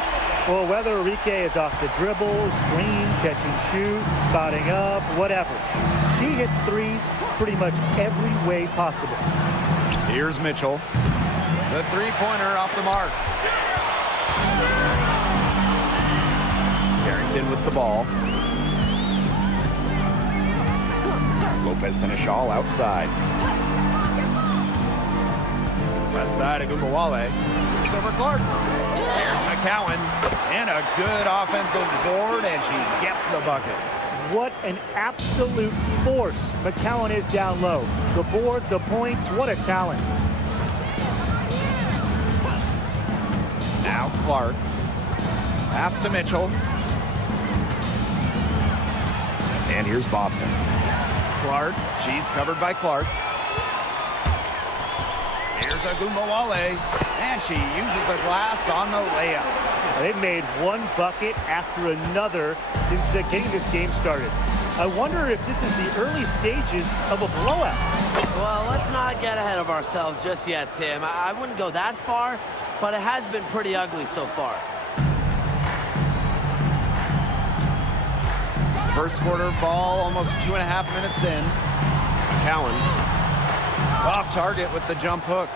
Well, whether Enrique is off the dribble, screen, catch and shoot, spotting up, whatever, she hits threes pretty much every way possible. Here's Mitchell. The three-pointer off the mark. Carrington with the ball. Lopez Seneschal outside. Left side, Agumbawale. It's over Clark. Here's McCowan. And a good offensive board, and she gets the bucket. What an absolute force McCowan is down low. The board, the points, what a talent. Now Clark. Pass to Mitchell. And here's Boston. Clark. She's covered by Clark. Here's Agumbawale. And she uses the glass on the layup. They've made one bucket after another since getting this game started. I wonder if this is the early stages of a blowout. Well, let's not get ahead of ourselves just yet, Tim. I wouldn't go that far, but it has been pretty ugly so far. First quarter ball, almost 2.5 minutes in. McCowan off target with the jump hook.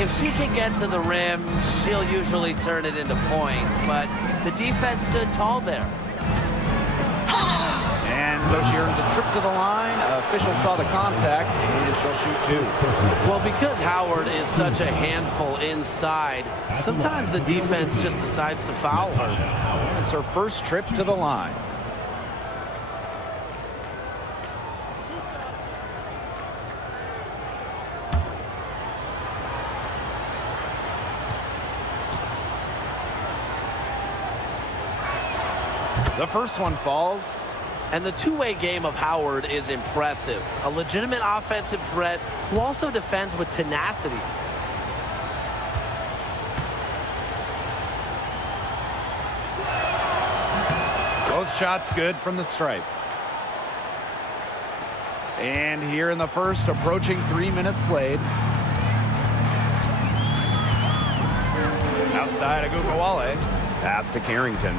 If she can get to the rim, she'll usually turn it into points, but the defense stood tall there. And so she earns a trip to the line. Official saw the contact, and she'll shoot two. Well, because Howard is such a handful inside, sometimes the defense just decides to foul her. It's her first trip to the line. The first one falls. And the two-way game of Howard is impressive. A legitimate offensive threat who also defends with tenacity. Both shots good from the stripe. And here in the first, approaching 3 minutes played. Outside, Agumbawale. Pass to Carrington.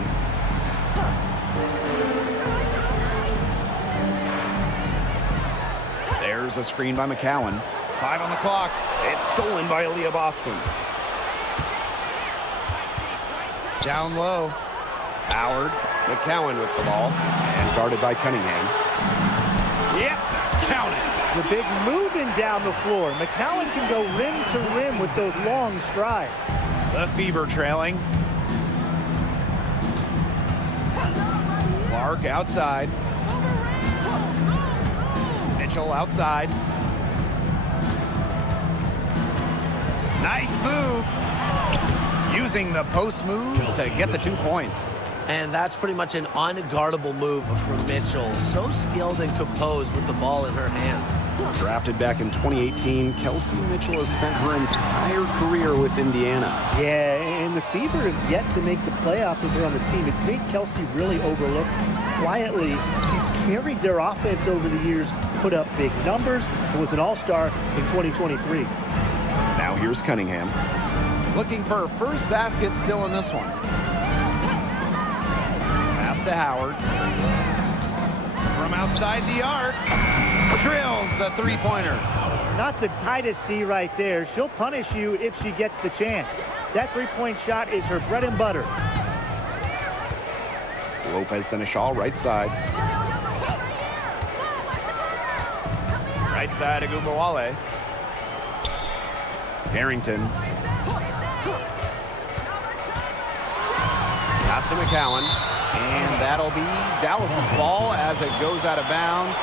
There's a screen by McCowan. 5 on the clock. It's stolen by Aaliyah Boston. Down low. Howard. McCowan with the ball. And guarded by Cunningham. Yep, count it. The big moving down the floor. McCowan can go rim to rim with those long strides. The Fever trailing. Clark outside. Mitchell outside. Nice move. Using the post moves to get the 2 points. And that's pretty much an unguardable move from Mitchell. So skilled and composed with the ball in her hands. Drafted back in 2018, Kelsey Mitchell has spent her entire career with Indiana. Yeah, and the Fever have yet to make the playoffs with her on the team. It's made Kelsey really overlooked. Quietly, she's carried their offense over the years, put up big numbers, and was an all-star in 2023. Now here's Cunningham. Looking for her first basket still in this one. Pass to Howard. From outside the arc. Drills the three-pointer. Not the tightest D right there. She'll punish you if she gets the chance. That three-point shot is her bread and butter. Lopez Seneschal, right side. Right side, Agumbawale. Carrington. Pass to McCowan. And that'll be Dallas's ball as it goes out of bounds.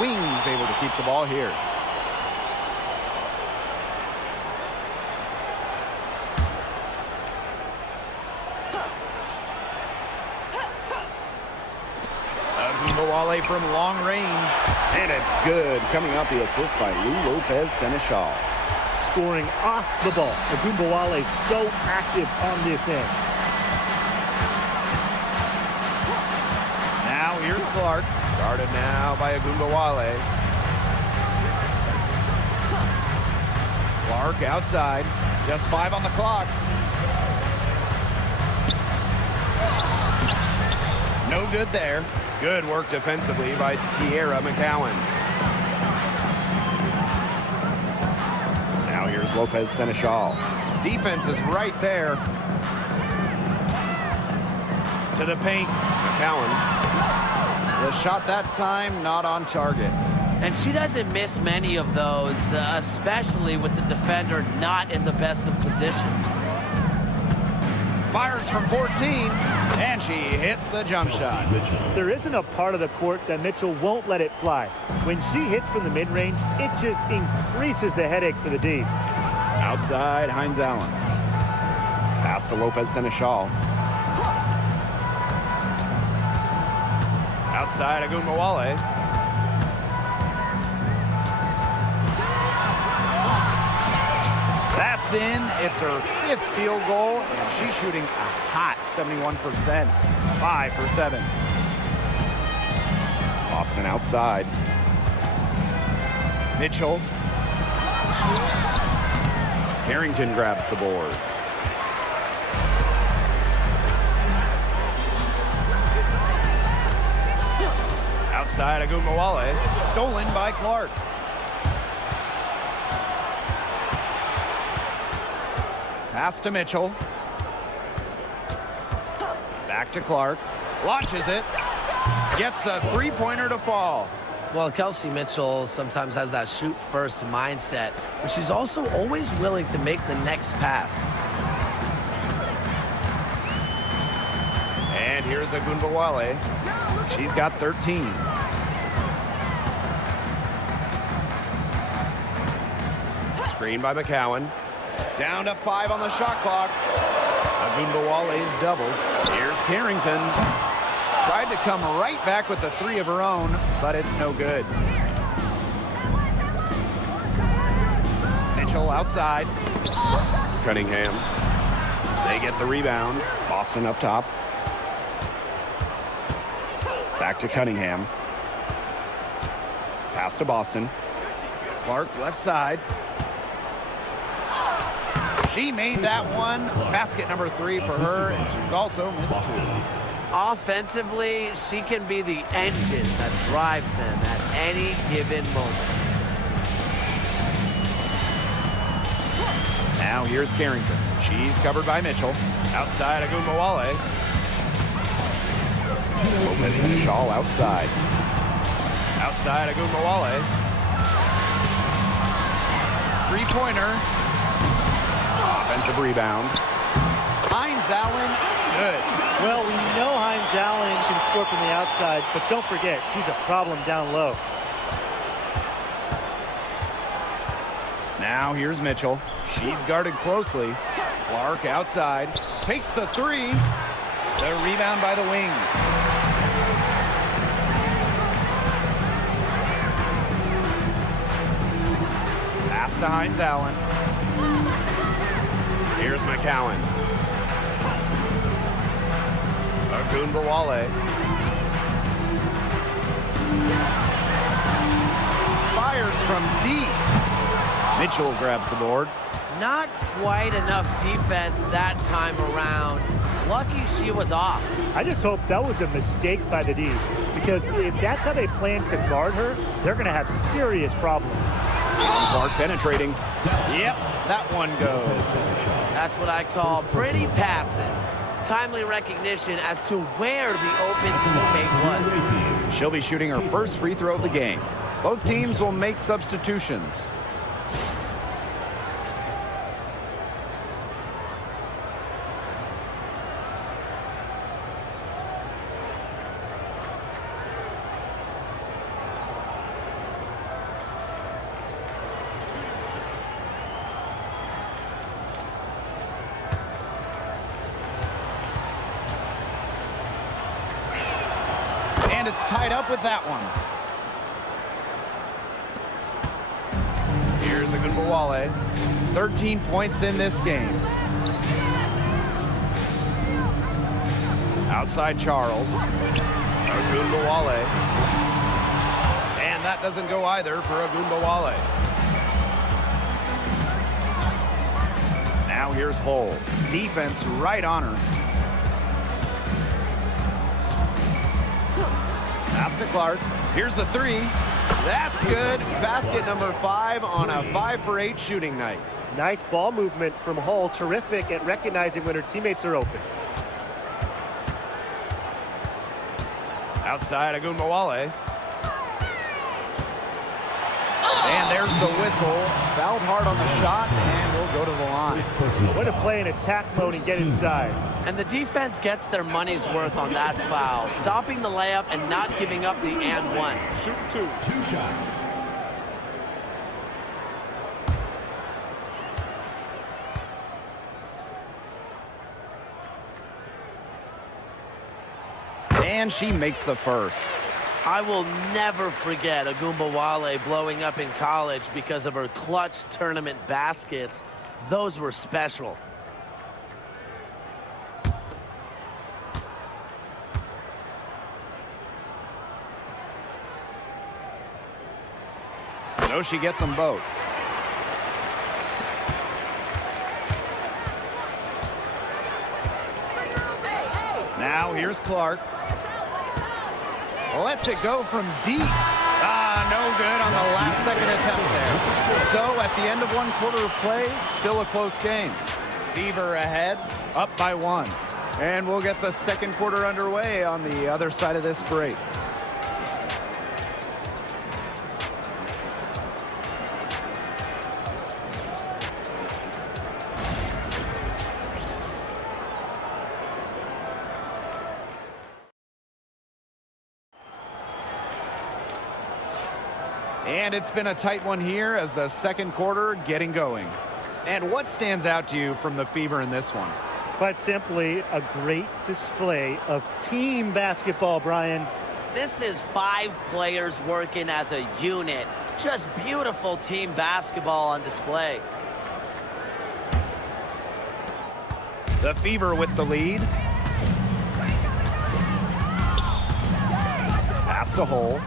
Wings able to keep the ball here. Agumbawale from long range. And it's good. Coming up, the assist by Lou Lopez Seneschal. Scoring off the ball. Agumbawale so active on this end. Now here's Clark. Guarded now by Agumbawale. Clark outside. Just 5 on the clock. No good there. Good work defensively by Tierra McCowan. Now here's Lopez Seneschal. Defense is right there. To the paint. McCowan. The shot that time, not on target. And she doesn't miss many of those, especially with the defender not in the best of positions. Fires from 14, and she hits the jump shot. There isn't a part of the court that Mitchell won't let it fly. When she hits from the mid-range, it just increases the headache for the D. Outside, Hines Allen. Pass to Lopez Seneschal. Outside, Agunbowale. That's in. It's her 5th field goal, and she's shooting a hot 71%. 5 for 7. Boston outside. Mitchell. Carrington grabs the board. Outside, Agunbowale. Stolen by Clark. Pass to Mitchell. Back to Clark. Launches it. Gets the three-pointer to fall. Well, Kelsey Mitchell sometimes has that shoot-first mindset, but she's also always willing to make the next pass. And here's Agunbowale. She's got 13. Screen by McCowan. Down to 5 on the shot clock. Agunbowale's doubled. Here's Carrington. Tried to come right back with the 3 of her own, but it's no good. Mitchell outside. Cunningham. They get the rebound. Boston up top. Back to Cunningham. Pass to Boston. Clark left side. She made that one. Basket number 3 for her, and she's also missed 2. Offensively, she can be the engine that drives them at any given moment. Now here's Carrington. She's covered by Mitchell. Outside, Agunbowale. Lopez Seneschal outside. Outside, Agunbowale. Three-pointer. Offensive rebound. Hines Allen, good. Well, we know Hines Allen can score from the outside, but don't forget, she's a problem down low. Now here's Mitchell. She's guarded closely. Clark outside. Takes the 3. The rebound by the wings. Pass to Hines Allen. Here's McCowan. Agunbowale. Fires from deep. Mitchell grabs the board. Not quite enough defense that time around. Lucky she was off. I just hope that was a mistake by the D, because if that's how they plan to guard her, they're going to have serious problems. Clark penetrating. Yep, that one goes. That's what I call pretty passive. Timely recognition as to where the open teammate was. She'll be shooting her first free throw of the game. Both teams will make substitutions. And it's tied up with that one. Here's Agunbowale. 13 points in this game. Outside Charles. Agunbowale. And that doesn't go either for Agunbowale. Now here's Hull. Defense right on her. Pass to Clark. Here's the 3. That's good. Basket number 5 on a 5 for 8 shooting night. Nice ball movement from Hull. Terrific at recognizing when her teammates are open. Outside, Agumbawale. And there's the whistle. Fouled hard on the shot, and we'll go to the line. Way to play in attack mode and get inside. And the defense gets their money's worth on that foul, stopping the layup and not giving up the and one. Shoot two. 2 shots. And she makes the first. I will never forget Agumbawale blowing up in college because of her clutch tournament baskets. Those were special. So she gets them both. Now here's Clark. Lets it go from deep. No good on the last second attempt there. So at the end of one quarter of play, still a close game. Fever ahead, up by 1. And we'll get the second quarter underway on the other side of this break. And it's been a tight one here as the second quarter getting going. And what stands out to you from the Fever in this one? Quite simply, a great display of team basketball, Brian. This is 5 players working as a unit. Just beautiful team basketball on display. The Fever with the lead. Pass to Hull.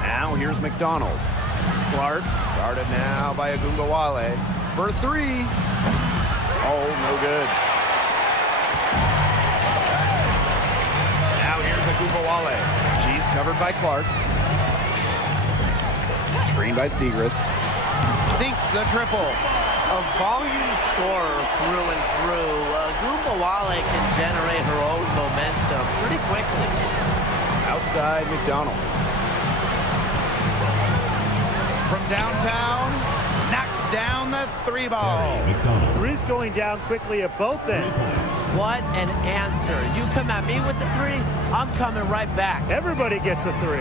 Now here's McDonald. Clark, guarded now by Agumbawale. For 3. Oh, no good. Now here's Agumbawale. She's covered by Clark. Screened by Segrist. Sinks the triple. A volume scorer through and through. Agumbawale can generate her own momentum pretty quickly. Outside McDonald. From downtown, knocks down the 3 ball. Three's going down quickly at both ends. What an answer. You come at me with the 3, I'm coming right back. Everybody gets a 3.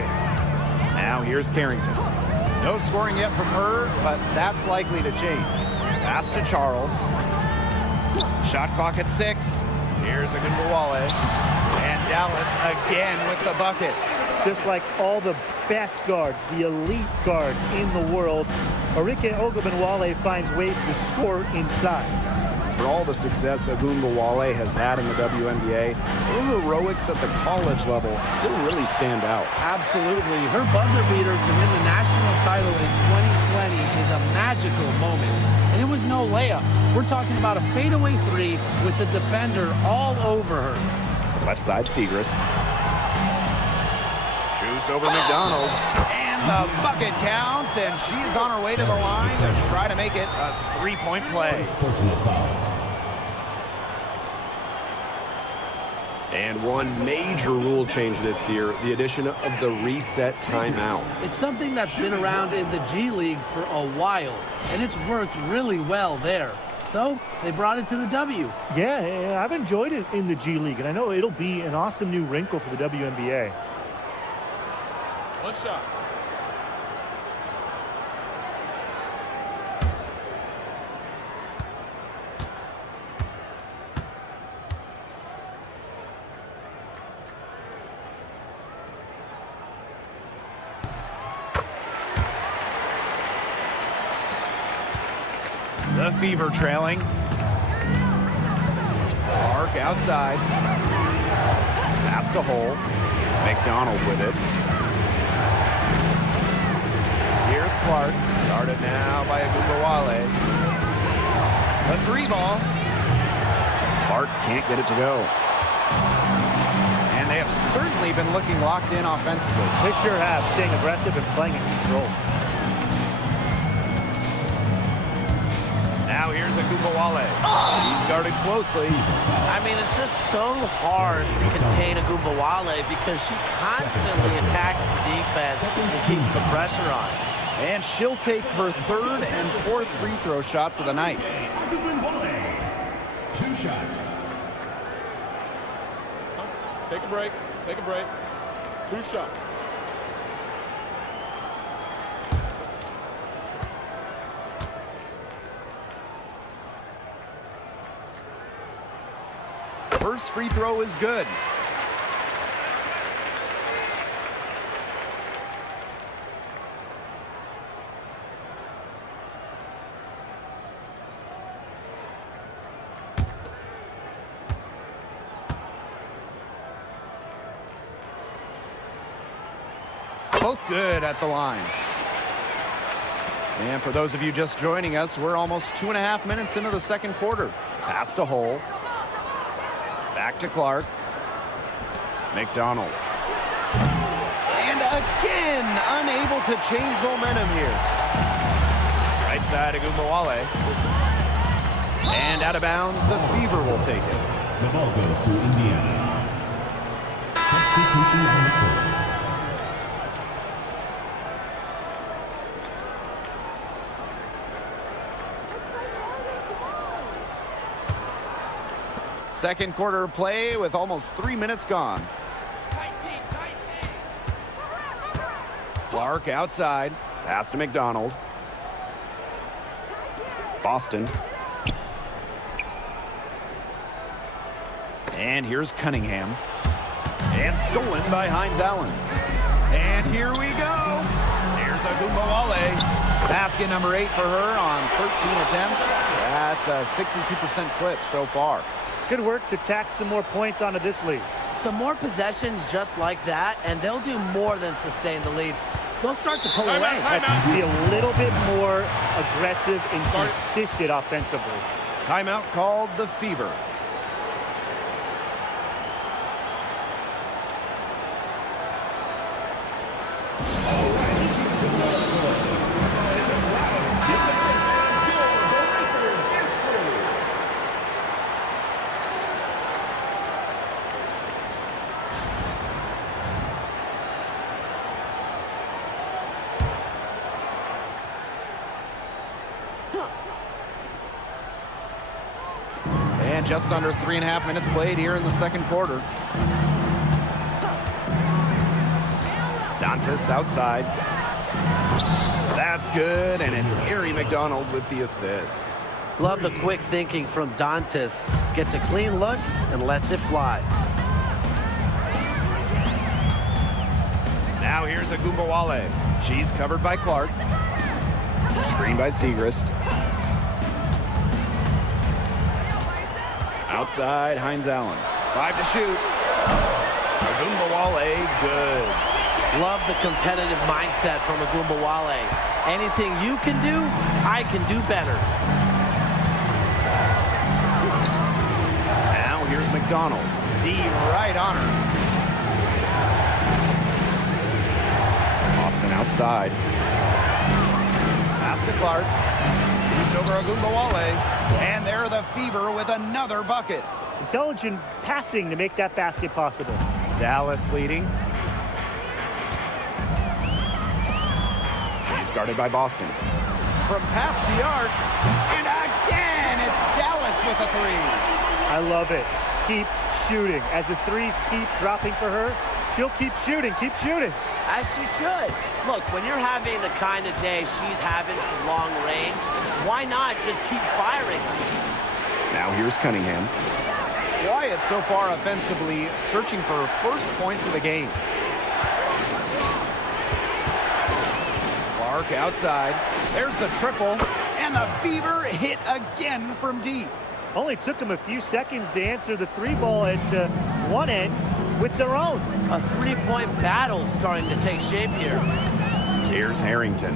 Now here's Carrington. No scoring yet from her, but that's likely to change. Pass to Charles. Shot clock at 6. Here's Agumbawale. And Dallas again with the bucket. Just like all the best guards, the elite guards in the world, Arike Ogunbowale finds ways to score inside. For all the success Agumbawale has had in the WNBA, her heroics at the college level still really stand out. Absolutely. Her buzzer beater to win the national title in 2020 is a magical moment. And it was no layup. We're talking about a fadeaway 3 with the defender all over her. Left side, Segrist. Shoots over McDonald. And the bucket counts, and she's on her way to the line to try to make it a 3-point play. And one major rule change this year, the addition of the reset timeout. It's something that's been around in the G League for a while, and it's worked really well there. So they brought it to the W. Yeah, I've enjoyed it in the G League, and I know it'll be an awesome new wrinkle for the WNBA. 1 shot. The Fever trailing. Clark outside. Pass to Hull. McDonald with it. Here's Clark. Guarded now by Agumbawale. The 3 ball. Clark can't get it to go. And they have certainly been looking locked in offensively. They sure have, staying aggressive and playing in control. Now here's Agumbawale. He's guarded closely. I mean, it's just so hard to contain Agumbawale because she constantly attacks the defense and keeps the pressure on. And she'll take her third and fourth free throw shots of the night. Agumbawale. 2 shots. Take a break. Take a break. 2 shots. First free throw is good. Both good at the line. And for those of you just joining us, we're almost 2.5 minutes into the second quarter. Pass to Hole. Back to Clark. McDonald. And again, unable to change momentum here. Right side, Agumbawale. And out of bounds, the Fever will take it. The ball goes to Indiana. Substitution on the court. Second quarter play with almost 3 minutes gone. Clark outside. Pass to McDonald. Boston. And here's Cunningham. And stolen by Hines Allen. And here we go. Here's Agumbawale. Basket number 8 for her on 13 attempts. That's a 62% clip so far. Good work to tack some more points onto this lead. Some more possessions just like that, and they'll do more than sustain the lead. They'll start to pull away. Have to be a little bit more aggressive and consistent offensively. Timeout called the Fever. And just under 3.5 minutes played here in the second quarter. Dantas outside. That's good, and it's Ari McDonald with the assist. Love the quick thinking from Dantas. Gets a clean look and lets it fly. Now here's Agumbawale. She's covered by Clark. Screen by Segrist. Outside, Hines Allen. 5 to shoot. Agumbawale, good. Love the competitive mindset from Agumbawale. Anything you can do, I can do better. Now here's McDonald. D right on her. Austin outside. Pass to Clark. He's over Agumbawale. And there the Fever with another bucket. Intelligent passing to make that basket possible. Dallas leading. She's guarded by Boston. From past the arc. And again, it's Dallas with a 3. I love it. Keep shooting. As the threes keep dropping for her, she'll keep shooting, keep shooting. As she should. Look, when you're having the kind of day she's having from long range, why not just keep firing? Now here's Cunningham. Quiet so far offensively, searching for her first points of the game. Clark outside. There's the triple. And the Fever hit again from deep. Only took them a few seconds to answer the 3-ball at one end with their own. A 3-point battle starting to take shape here. Here's Harrington.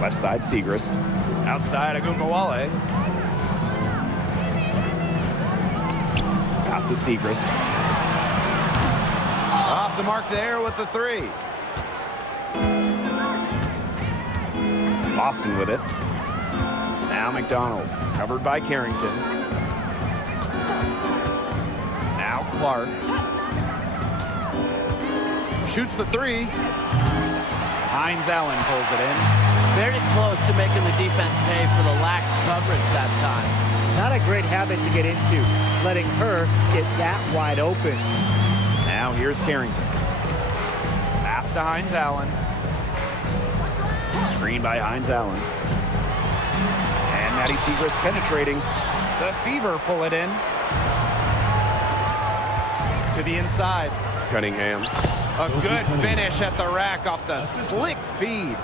Left side, Segrist. Outside, Agumbawale. Pass to Segrist. Off the mark there with the 3. Boston with it. Now McDonald, covered by Carrington. Now Clark. Shoots the three. Hines Allen pulls it in. Very close to making the defense pay for the lax coverage that time. Not a great habit to get into, letting her get that wide open. Now here's Carrington. Pass to Hines Allen. Screen by Hines Allen. And Maddie Segrist penetrating. The Fever pull it in. To the inside. Cunningham. A good finish at the rack off the slick feed.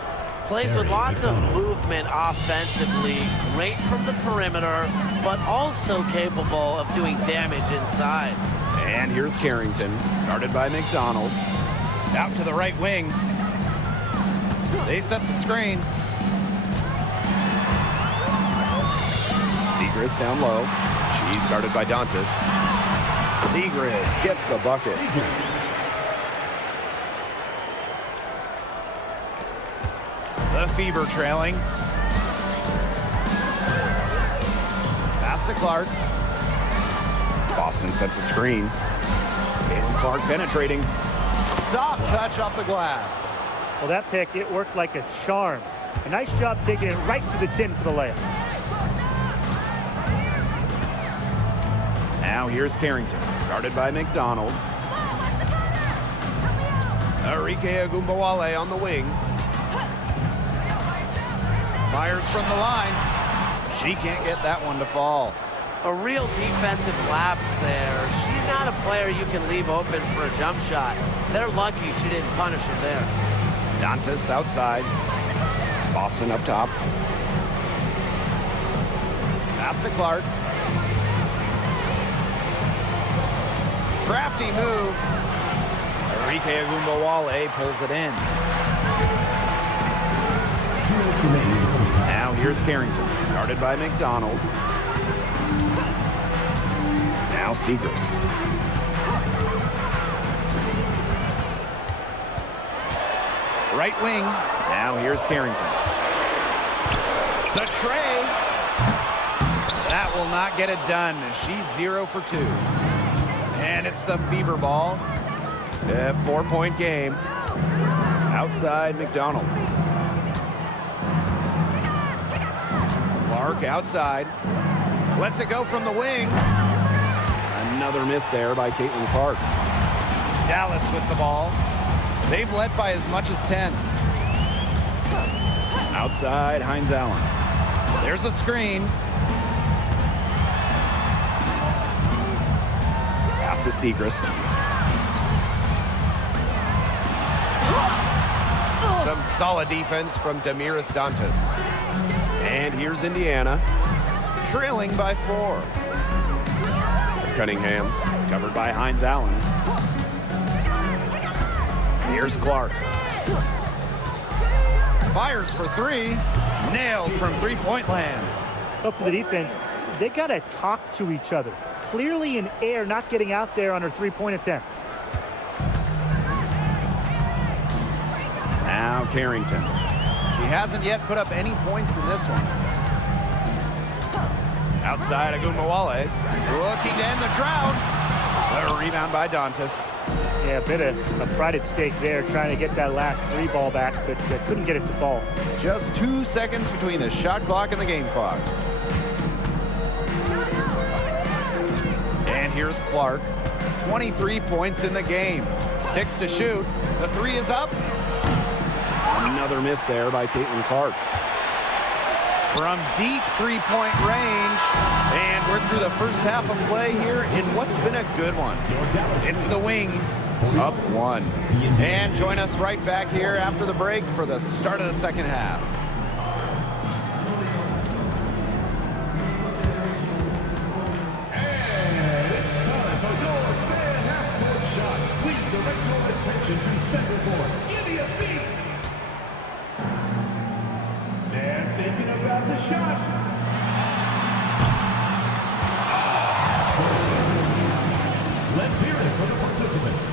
Plays with lots of movement offensively, great from the perimeter, but also capable of doing damage inside. And here's Carrington, guarded by McDonald. Out to the right wing. They set the screen. Segrist down low. She's guarded by Dantas. Segrist gets the bucket. The Fever trailing. Pass to Clark. Boston sets a screen. Caitlin Clark penetrating. Soft touch off the glass. Well, that pick, it worked like a charm. A nice job taking it right to the tin for the layup. Now here's Carrington, guarded by McDonald. Arike Agumbawale on the wing. Fires from the line. She can't get that one to fall. A real defensive lapse there. She's not a player you can leave open for a jump shot. They're lucky she didn't punish her there. Dantas outside. Boston up top. Pass to Clark. Crafty move. Arike Agumbawale pulls it in. Now here's Carrington, guarded by McDonald. Now Segrist. Right wing. Now here's Carrington. The tray. That will not get it done. She's 0 for 2. And it's the Fever ball. A 4-point game. Outside McDonald. Clark outside. Lets it go from the wing. Another miss there by Caitlin Clark. Dallas with the ball. They've led by as much as 10. Outside Hines Allen. There's a screen. Pass to Segrist. Some solid defense from Damiris Dantas. And here's Indiana. Trailing by 4. Cunningham, covered by Hines Allen. Here's Clark. Fires for 3. Nailed from three-point land. But for the defense, they got to talk to each other. Clearly in air, not getting out there on her three-point attempt. Now Carrington. She hasn't yet put up any points in this one. Outside Agumbawale. Looking to end the drought. A rebound by Dantas. Yeah, a bit of a pride at stake there, trying to get that last 3 ball back, but couldn't get it to fall. Just 2 seconds between the shot clock and the game clock. And here's Clark. 23 points in the game. 6 to shoot. The 3 is up. Another miss there by Caitlin Clark. From deep three-point range. And we're through the first half of play here in what's been a good one. It's the Wings up 1. And join us right back here after the break for the start of the second half. And it's time for your fan half-court shot. Please direct your attention to center court. Give me a beat. They're thinking about the shot. Let's hear it for the participants.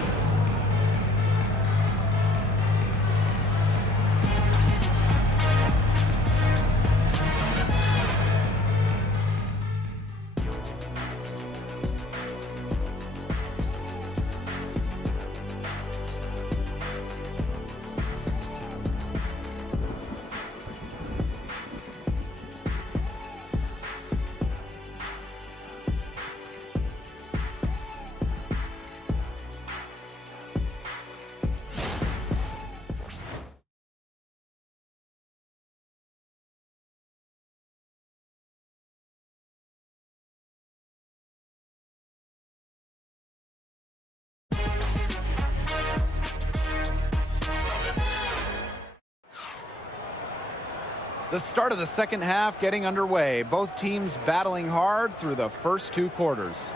The start of the second half getting underway. Both teams battling hard through the first 2 quarters.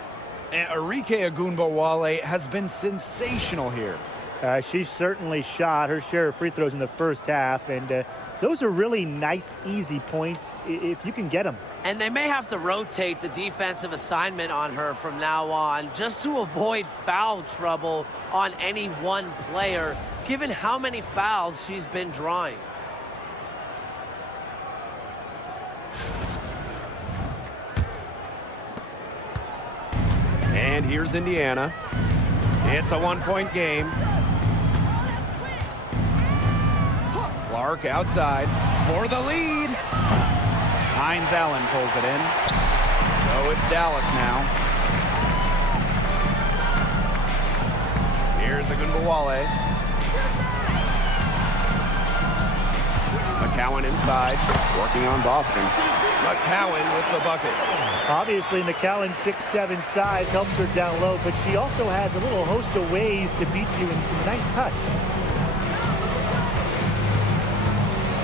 And Arike Ogunbowale has been sensational here. She certainly shot her share of free throws in the first half, and those are really nice, easy points if you can get them. And they may have to rotate the defensive assignment on her from now on just to avoid foul trouble on any one player, given how many fouls she's been drawing. And here's Indiana. It's a 1-point game. Clark outside for the lead. Hines Allen pulls it in. So it's Dallas now. Here's Ogunbowale. McCowan inside, working on Boston. McCowan with the bucket. Obviously, McCowan's 6'7" size helps her down low, but she also has a little host of ways to beat you in some nice touch.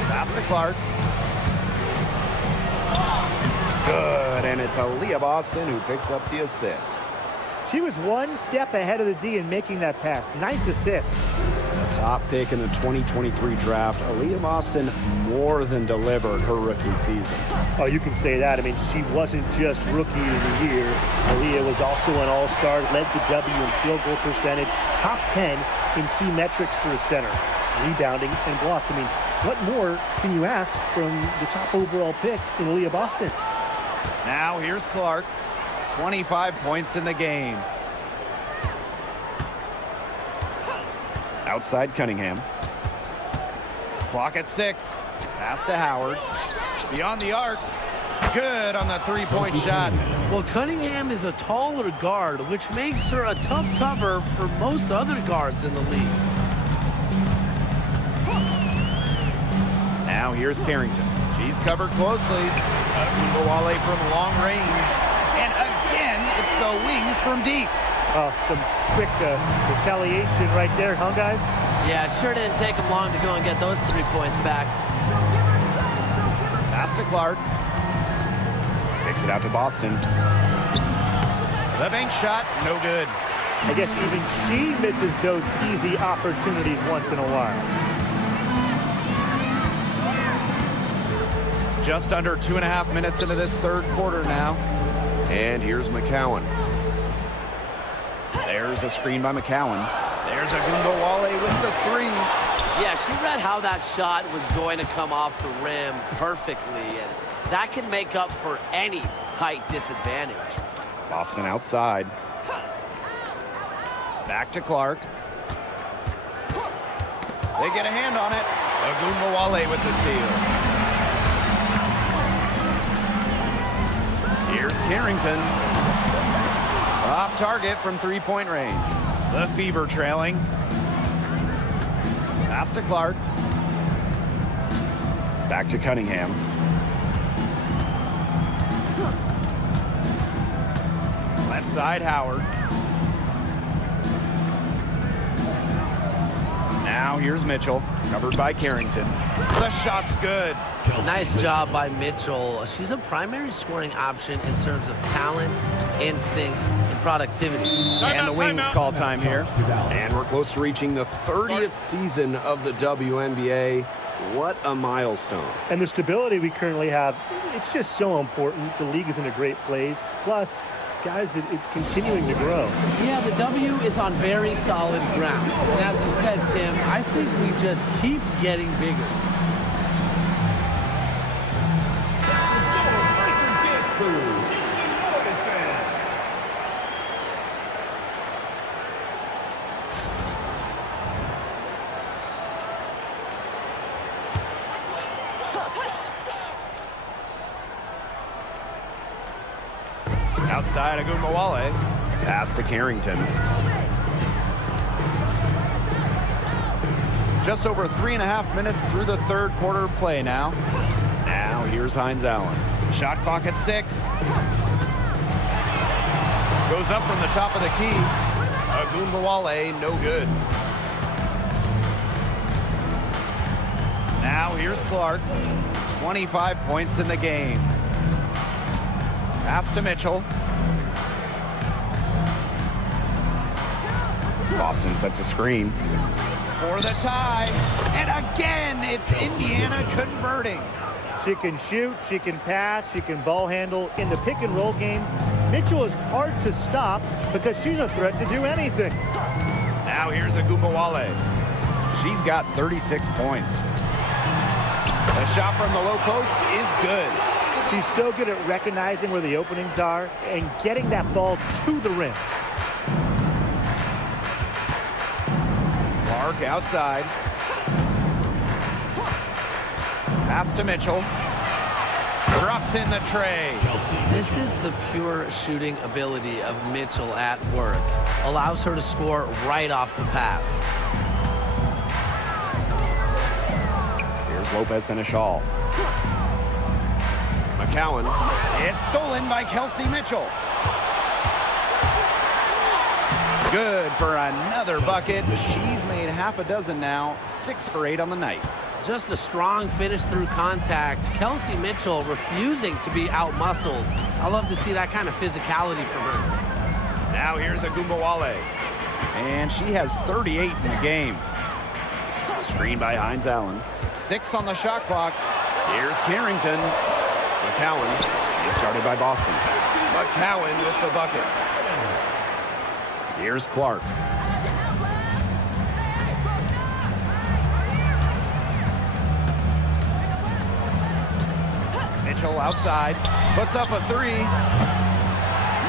Pass to Clark. Good, and it's Aaliyah Boston who picks up the assist. She was one step ahead of the D in making that pass. Nice assist. The top pick in the 2023 draft, Aaliyah Boston more than delivered her rookie season. Oh, you can say that. I mean, she wasn't just rookie of the year. Aaliyah was also an all-star, led the W in field goal percentage, top 10 in key metrics for a center, rebounding and blocks. I mean, what more can you ask from the top overall pick in Aaliyah Boston? Now here's Clark. 25 points in the game. Outside Cunningham. Clock at 6. Pass to Howard. Beyond the arc. Good on the 3-point shot. Well, Cunningham is a taller guard, which makes her a tough cover for most other guards in the league. Now here's Carrington. She's covered closely. Ogunbowale from long range. And again, it's the wings from deep. Oh, some quick retaliation right there, huh, guys? Yeah, it sure didn't take them long to go and get those 3 points back. Pass to Clark. Kicks it out to Boston. The bank shot, no good. I guess even she misses those easy opportunities once in a while. Just under 2.5 minutes into this third quarter now. And here's McCowan. There's a screen by McCowan. There's Ogunbowale with the 3. Yeah, she read how that shot was going to come off the rim perfectly, and that can make up for any height disadvantage. Boston outside. Back to Clark. They get a hand on it. Ogunbowale with the steal. Here's Carrington. Off target from 3-point range. The Fever trailing. Pass to Clark. Back to Cunningham. Left side, Howard. Now here's Mitchell, covered by Carrington. The shot's good. Nice job by Mitchell. She's a primary scoring option in terms of talent, instincts, and productivity. And the Wings call time here. And we're close to reaching the 30th season of the WNBA. What a milestone. And the stability we currently have, it's just so important. The league is in a great place. Plus, guys, it's continuing to grow. Yeah, the W is on very solid ground. And as you said, Tim, I think we just keep getting bigger. Outside Ogunbowale. Pass to Carrington. Just over 3.5 minutes through the third quarter play now. Now here's Hines Allen. Shot clock at 6. Goes up from the top of the key. Ogunbowale, no good. Now here's Clark. 25 points in the game. Pass to Mitchell. Boston sets a screen for the tie. And again, it's Indiana converting. She can shoot, she can pass, she can ball handle. In the pick and roll game, Mitchell is hard to stop because she's a threat to do anything. Now here's Agumbawale. She's got 36 points. The shot from the low post is good. She's so good at recognizing where the openings are and getting that ball to the rim. Clark outside. Pass to Mitchell. Drops in the tray. This is the pure shooting ability of Mitchell at work. Allows her to score right off the pass. Here's Lopez and a shawl. McCowan. It's stolen by Kelsey Mitchell. Good for another bucket. She's made half a dozen now. 6 for 8 on the night. Just a strong finish through contact. Kelsey Mitchell refusing to be out-muscled. I love to see that kind of physicality from her. Now here's Agumbawale. And she has 38 in the game. Screen by Hines Allen. 6 on the shot clock. Here's Carrington. McCowan. She's guarded by Boston. McCowan with the bucket. Here's Clark. Mitchell outside, puts up a 3.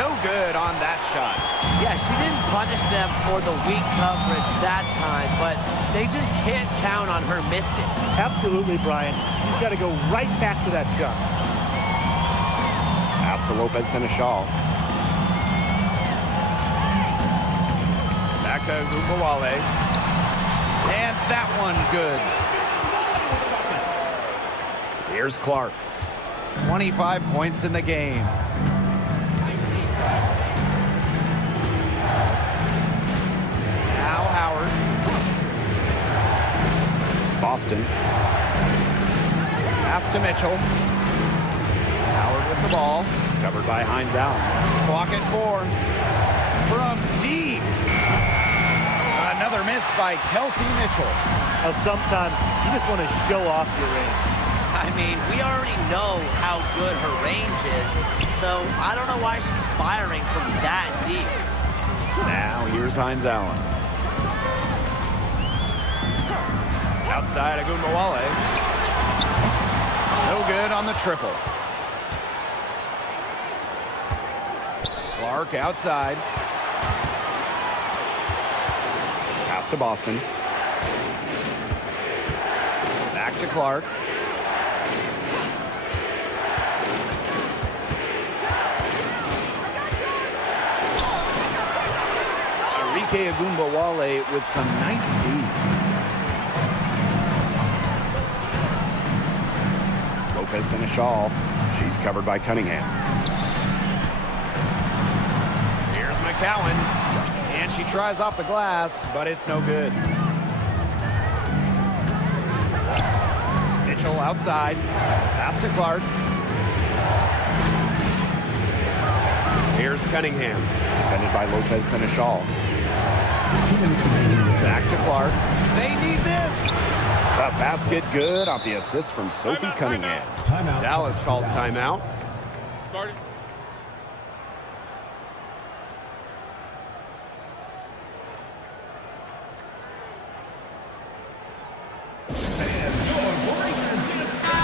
No good on that shot. Yeah, she didn't punish them for the weak coverage that time, but they just can't count on her missing. Absolutely, Brian. You've got to go right back to that shot. Pass to Lopez Seneschal. Back to Agumbawale. And that one good. Here's Clark. 25 points in the game. Now Howard. Boston. Pass to Mitchell. Howard with the ball. Covered by Hines Allen. Clock at 4. From deep. Another miss by Kelsey Mitchell. Now, sometimes you just want to show off your range. I mean, we already know how good her range is, so I don't know why she's firing from that deep. Now here's Hines Allen. Outside Agumbawale. No good on the triple. Clark outside. Pass to Boston. Back to Clark. Agumbawale with some nice deep. Lopez Seneschal. She's covered by Cunningham. Here's McCowan. And she tries off the glass, but it's no good. Mitchell outside. Pass to Clark. Here's Cunningham. Defended by Lopez Seneschal. Back to Clark. They need this. The basket good off the assist from Sophie Cunningham. Timeout. Dallas calls timeout. Started.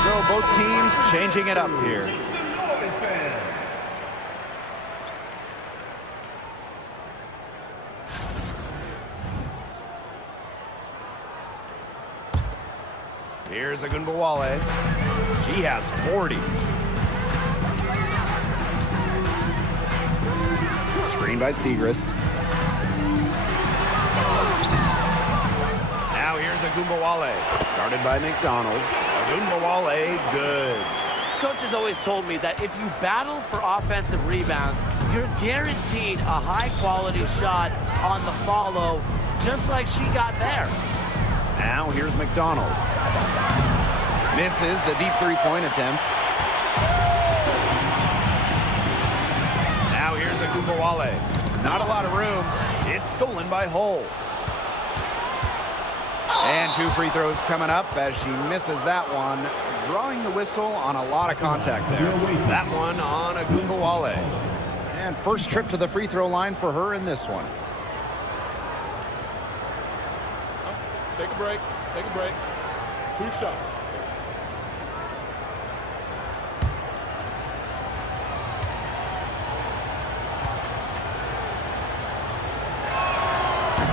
So both teams changing it up here. Here's Agumbawale. She has 40. Screen by Segrist. Now here's Agumbawale. Guarded by McDonald. Agumbawale, good. Coach has always told me that if you battle for offensive rebounds, you're guaranteed a high-quality shot on the follow, just like she got there. Now here's McDonald. Misses the deep three-point attempt. Now here's Agumbawale. Not a lot of room. It's stolen by Hull. And 2 free throws coming up as she misses that one, drawing the whistle on a lot of contact there. That one on Agumbawale. And first trip to the free throw line for her in this one. Take a break. Take a break. 2 shots.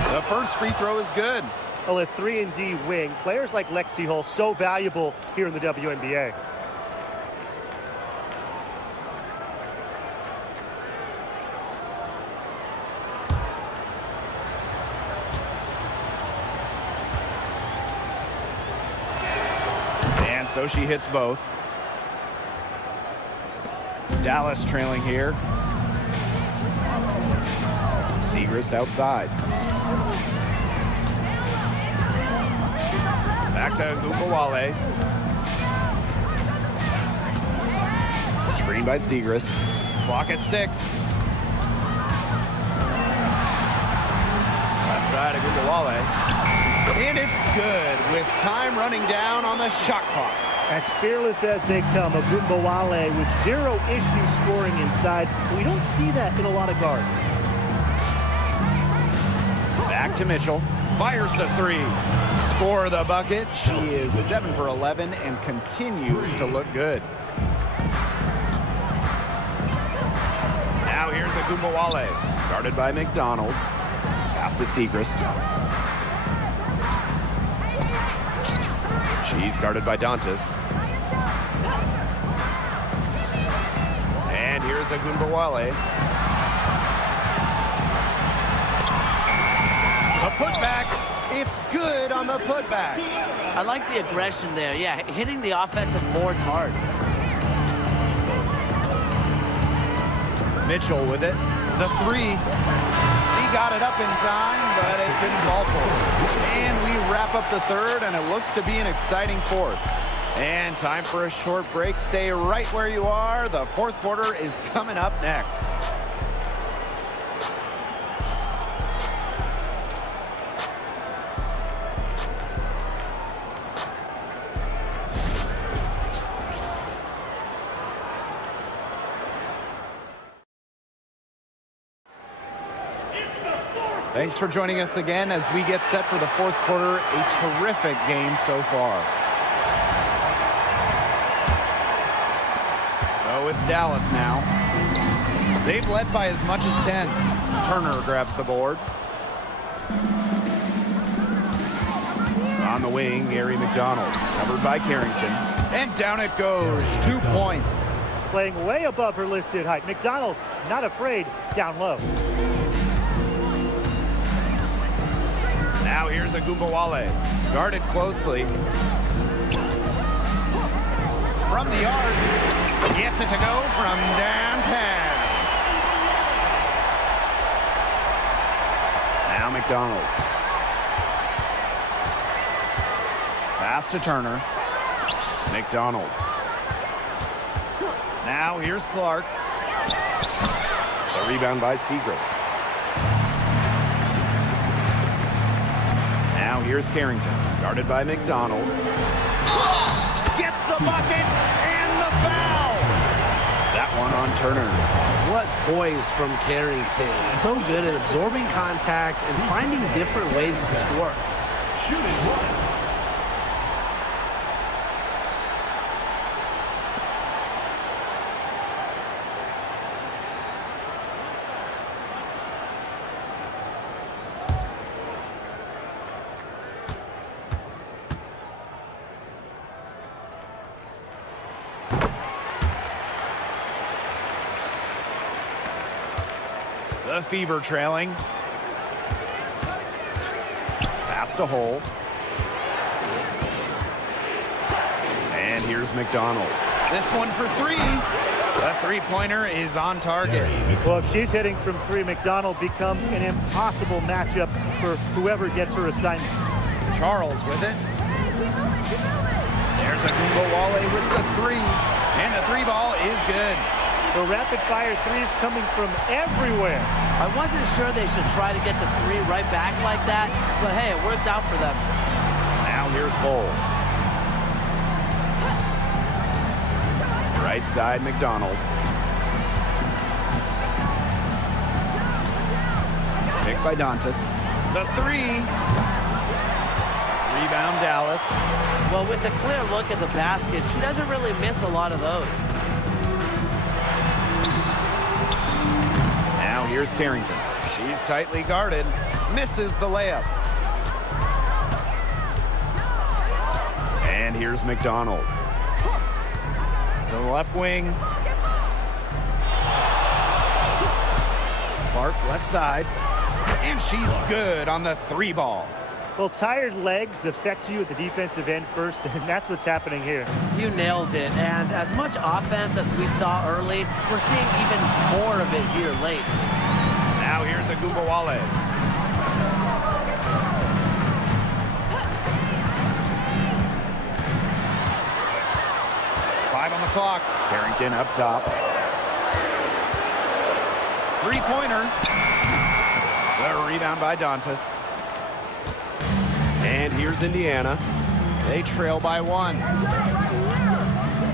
The first free throw is good. Well, a 3-and-D wing, players like Lexi Hull, so valuable here in the WNBA. And so she hits both. Dallas trailing here. Segrist outside. Back to Agumbawale. Screen by Segrist. Clock at 6. Left side Agumbawale. And it's good with time running down on the shot clock. As fearless as they come, Agumbawale with 0 issues scoring inside. We don't see that in a lot of guards. Back to Mitchell. Fires the 3. Score the bucket. She is 7 for 11 and continues to look good. Now here's Agumbawale. Guarded by McDonald. Pass to Segrist. She's guarded by Dantas. And here's Agumbawale. A putback. It's good on the putback. I like the aggression there. Yeah, hitting the offensive boards hard. Mitchell with it. The 3. He got it up in time, but it couldn't fall for him. And we wrap up the third, and it looks to be an exciting fourth. And time for a short break. Stay right where you are. The fourth quarter is coming up next. Thanks for joining us again as we get set for the fourth quarter. A terrific game so far. So it's Dallas now. They've led by as much as 10. Turner grabs the board. On the wing, Gary McDonald, covered by Carrington. And down it goes, 2 points. Playing way above her listed height. McDonald, not afraid, down low. Now here's Agumbawale, guarded closely. From the arc, gets it to go from downtown. Now McDonald. Pass to Turner. McDonald. Now here's Clark. The rebound by Segrist. Now here's Carrington, guarded by McDonald. Gets the bucket and the foul. That one on Turner. What poise from Carrington. So good at absorbing contact and finding different ways to score. Shooting 1. The Fever trailing. Pass to Hull. And here's McDonald. This one for 3. The three-pointer is on target. Well, if she's hitting from 3, McDonald becomes an impossible matchup for whoever gets her assignment. Charles with it. There's Agumbawale with the three. And the three ball is good. The rapid-fire threes coming from everywhere. I wasn't sure they should try to get the three right back like that, but hey, it worked out for them. Now here's Bull. Right side, McDonald. Picked by Dantas. The three. Rebound, Dallas. Well, with a clear look at the basket, she doesn't really miss a lot of those. Now here's Carrington. She's tightly guarded. Misses the layup. And here's McDonald. To the left wing. Clark left side. And she's good on the three ball. Well, tired legs affect you at the defensive end first, and that's what's happening here. You nailed it, and as much offense as we saw early, we're seeing even more of it here late. Now here's Agumbawale. Five on the clock. Carrington up top. Three-pointer. The rebound by Dantas. And here's Indiana. They trail by one.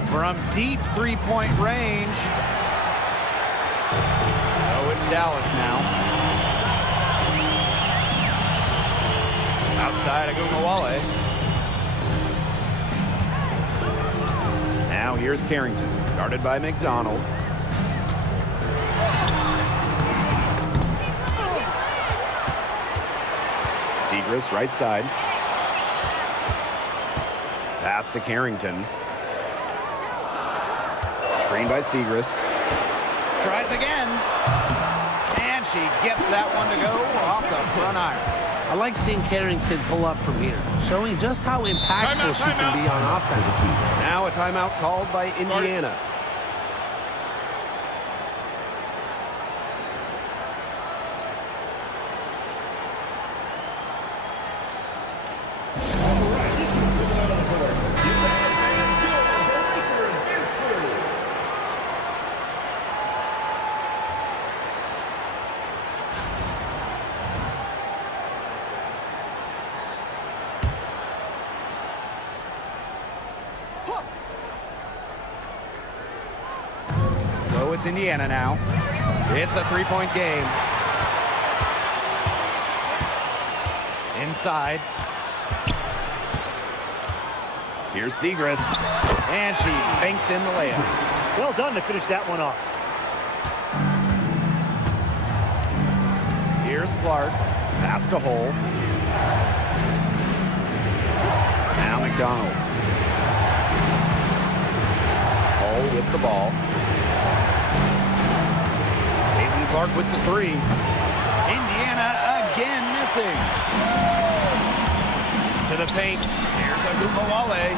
From deep three-point range. So it's Dallas now. Outside Agumbawale. Now here's Carrington, guarded by McDonald. Segrist, right side. Pass to Carrington. Screen by Segrist. Tries again. And she gets that one to go off the front iron. I like seeing Carrington pull up from here, showing just how impactful she can be on offense. Now a timeout called by Indiana. So it's Indiana now. It's a three-point game. Inside. Here's Segrist. And she banks in the layup. Well done to finish that one off. Here's Clark. Pass to Hole. Now McDonald. Hole with the ball. Caitlin Clark with the three. Indiana again missing. To the paint. Here's Agumbawale.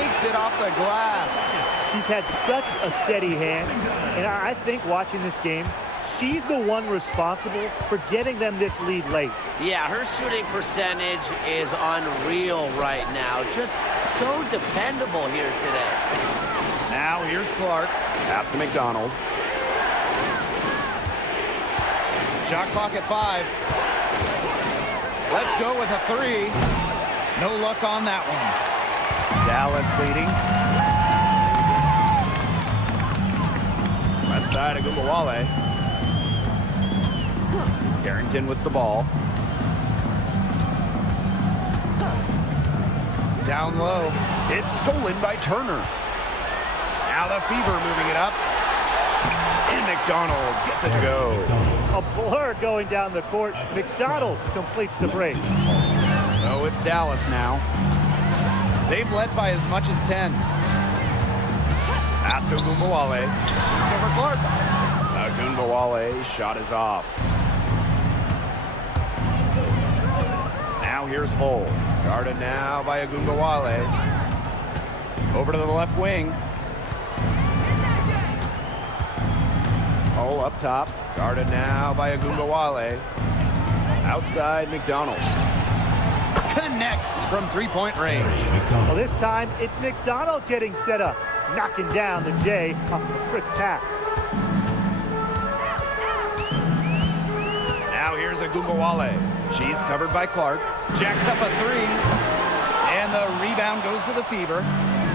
Makes it off the glass. She's had such a steady hand, and I think watching this game, she's the one responsible for getting them this lead late. Yeah, her shooting percentage is unreal right now. Just so dependable here today. Now here's Clark. Pass to McDonald. Shot clock at 5. Let's go with a three. No luck on that one. Dallas leading. Left side, Agumbawale. Carrington with the ball. Down low. It's stolen by Turner. Now the Fever moving it up. And McDonald gets it to go. A blur going down the court. McDonald completes the break. So it's Dallas now. They've led by as much as 10. Pass to Agumbawale. It's over Clark. Agumbawale's shot is off. Now here's Hull. Guarded now by Agumbawale. Over to the left wing. Hull up top. Guarded now by Agumbawale. Outside, McDonald. connects from three-point range. Well, this time, it's McDonald getting set up, knocking down the J off of a crisp pass. Now here's Agumbawale. She's covered by Clark. Jacks up a three. And the rebound goes to the Fever.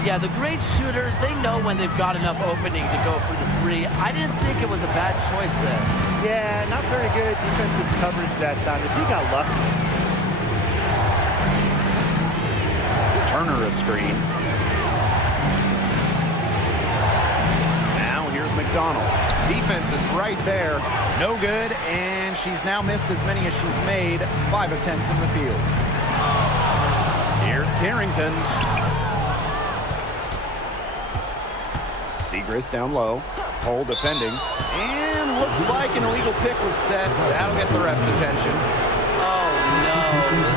Yeah, the great shooters, they know when they've got enough opening to go for the three. I didn't think it was a bad choice there. Yeah, not very good defensive coverage that time. The team got lucky. Turner a screen. Now here's McDonald. Defense is right there. No good, and she's now missed as many as she's made. 5 of 10 from the field. Here's Carrington. Segrist down low. Hole defending. And looks like an illegal pick was set. That'll get the ref's attention. Oh, no.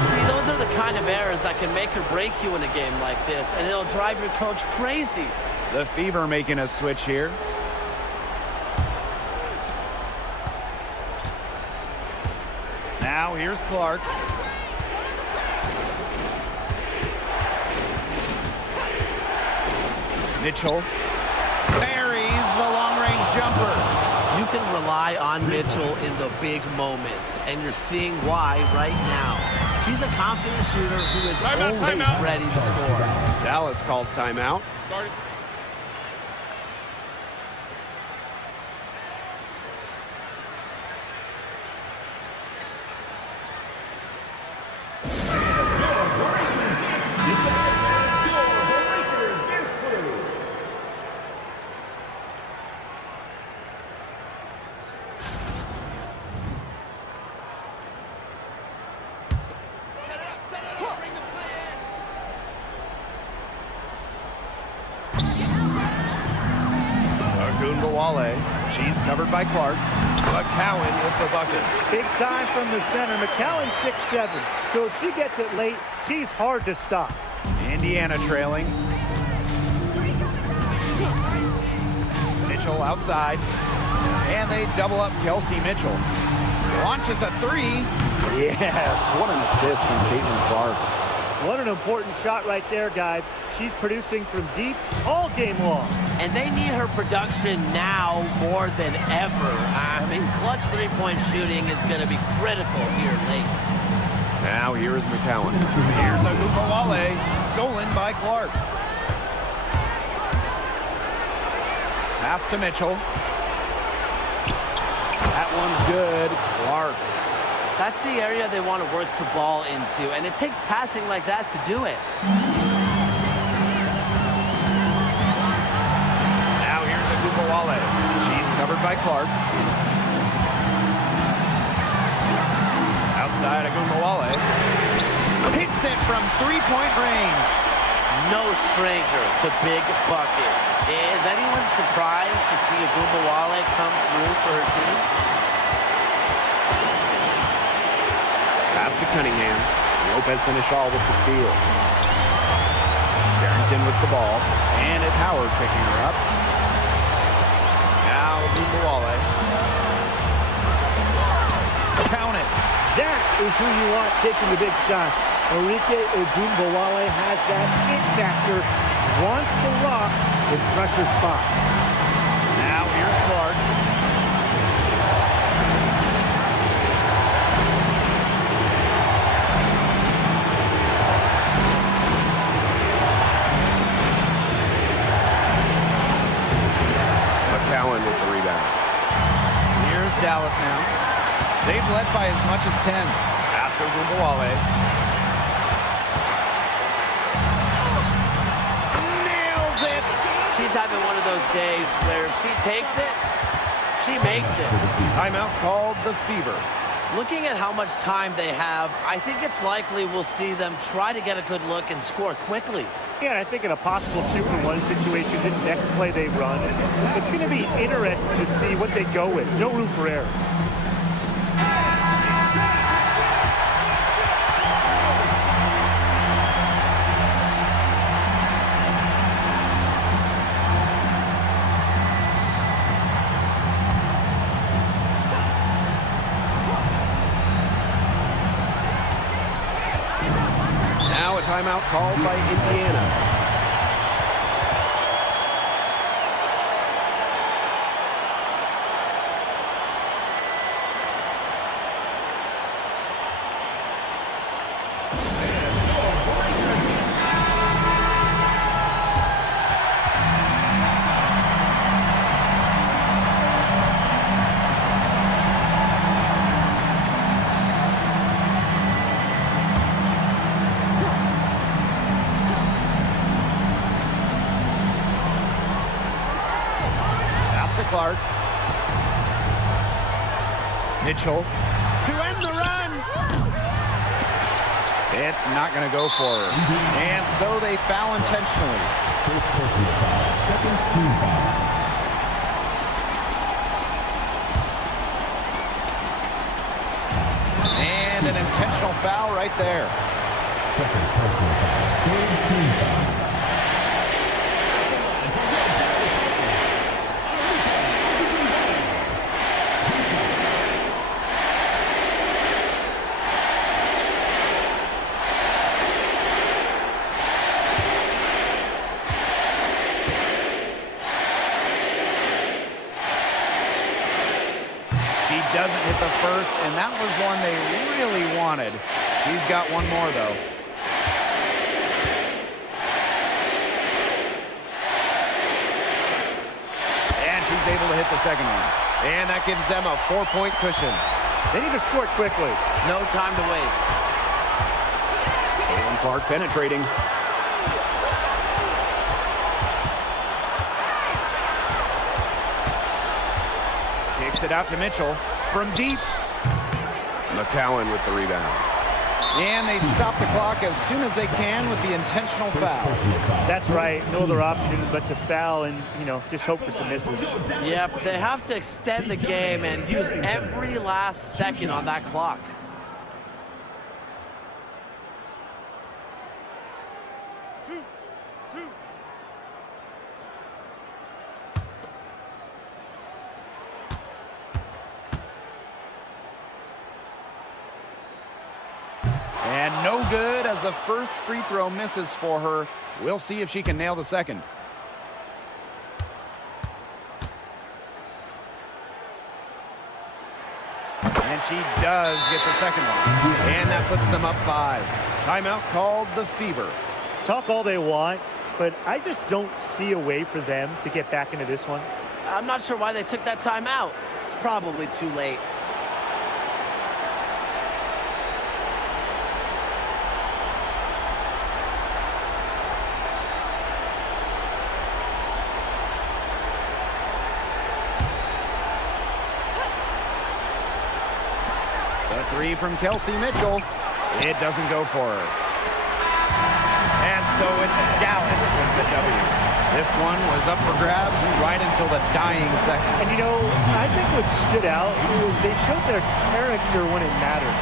See, those are the kind of errors that can make or break you in a game like this, and it'll drive your coach crazy. The Fever making a switch here. Now here's Clark. Mitchell buries the long-range jumper. You can rely on Mitchell in the big moments, and you're seeing why right now. She's a confident shooter who is always ready to score. Dallas calls timeout. Guard it. Agumbawale. She's covered by Clark. McCowan with the bucket. Big time from the center. McCowan 6'7", so if she gets it late, she's hard to stop. Indiana trailing. Mitchell outside. And they double up Kelsey Mitchell. Launches a three. Yes, what an assist from Caitlin Clark. What an important shot right there, guys. She's producing from deep all game long. And they need her production now more than ever. I mean, clutch three-point shooting is going to be critical here late. Now here is McCowan. Here's Agumbawale, stolen by Clark. Pass to Mitchell. That one's good. Clark. That's the area they want to work the ball into, and it takes passing like that to do it. Now here's Agumbawale. She's covered by Clark. Outside Agumbawale. Hits it from three-point range. No stranger to big buckets. Is anyone surprised to see Agumbawale come through for her team? Pass to Cunningham. Lopez Seneschal with the steal. Carrington with the ball. And it's Howard picking her up. Now Agumbawale. Count it. That is who you want taking the big shots. Enrique Agumbawale has that it factor. Wants the rock in pressure spots. Now here's Clark. McCowan with the rebound. Here's Dallas now. They've led by as much as 10. Pass to Agumbawale. Nails it. She's having one of those days where if she takes it, she makes it. Timeout called the Fever. Looking at how much time they have, I think it's likely we'll see them try to get a good look and score quickly. Yeah, and I think in a possible 2-for-1 situation, this next play they run, it's going to be interesting to see what they go with. No room for error. a timeout called by Indiana. Clark. Mitchell to end the run. It's not going to go for her. And so they foul intentionally. First personal foul, second team foul. And an intentional foul right there. Second personal foul, third team foul. Doesn't hit the first, and that was one they really wanted. He's got one more, though. And she's able to hit the second one. And that gives them a 4-point cushion. They need to score quickly. No time to waste. Caitlin Clark penetrating. Kicks it out to Mitchell from deep. McCowan with the rebound. And they stop the clock as soon as they can with the intentional foul. That's right. No other option but to foul and, just hope for some misses. Yep, they have to extend the game and use every last second on that clock. And no good as the first free throw misses for her. We'll see if she can nail the second. And she does get the second one. And that puts them up 5. Timeout called the Fever. Talk all they want, but I just don't see a way for them to get back into this one. I'm not sure why they took that time out. It's probably too late. The three from Kelsey Mitchell. It doesn't go for her. And so it's Dallas with the W. This one was up for grabs right until the dying second. And I think what stood out was they showed their character when it mattered,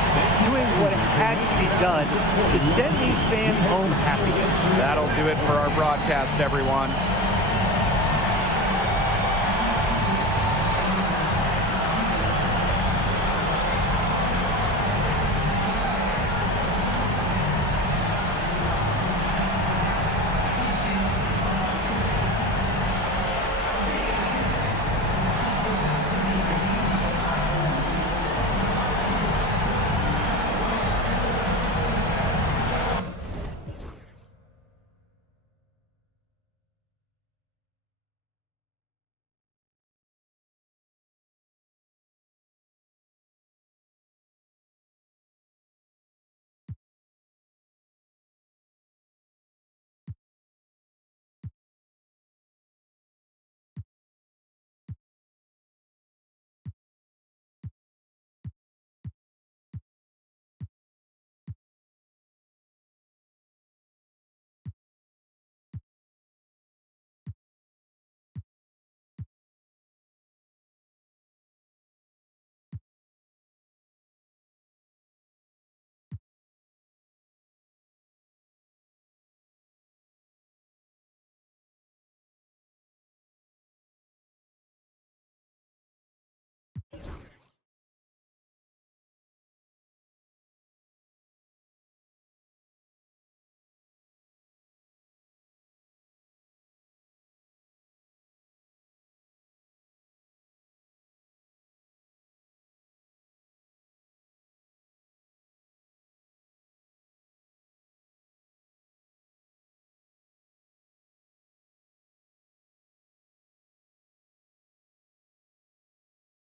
doing what had to be done to send these fans home happy. That'll do it for our broadcast, everyone.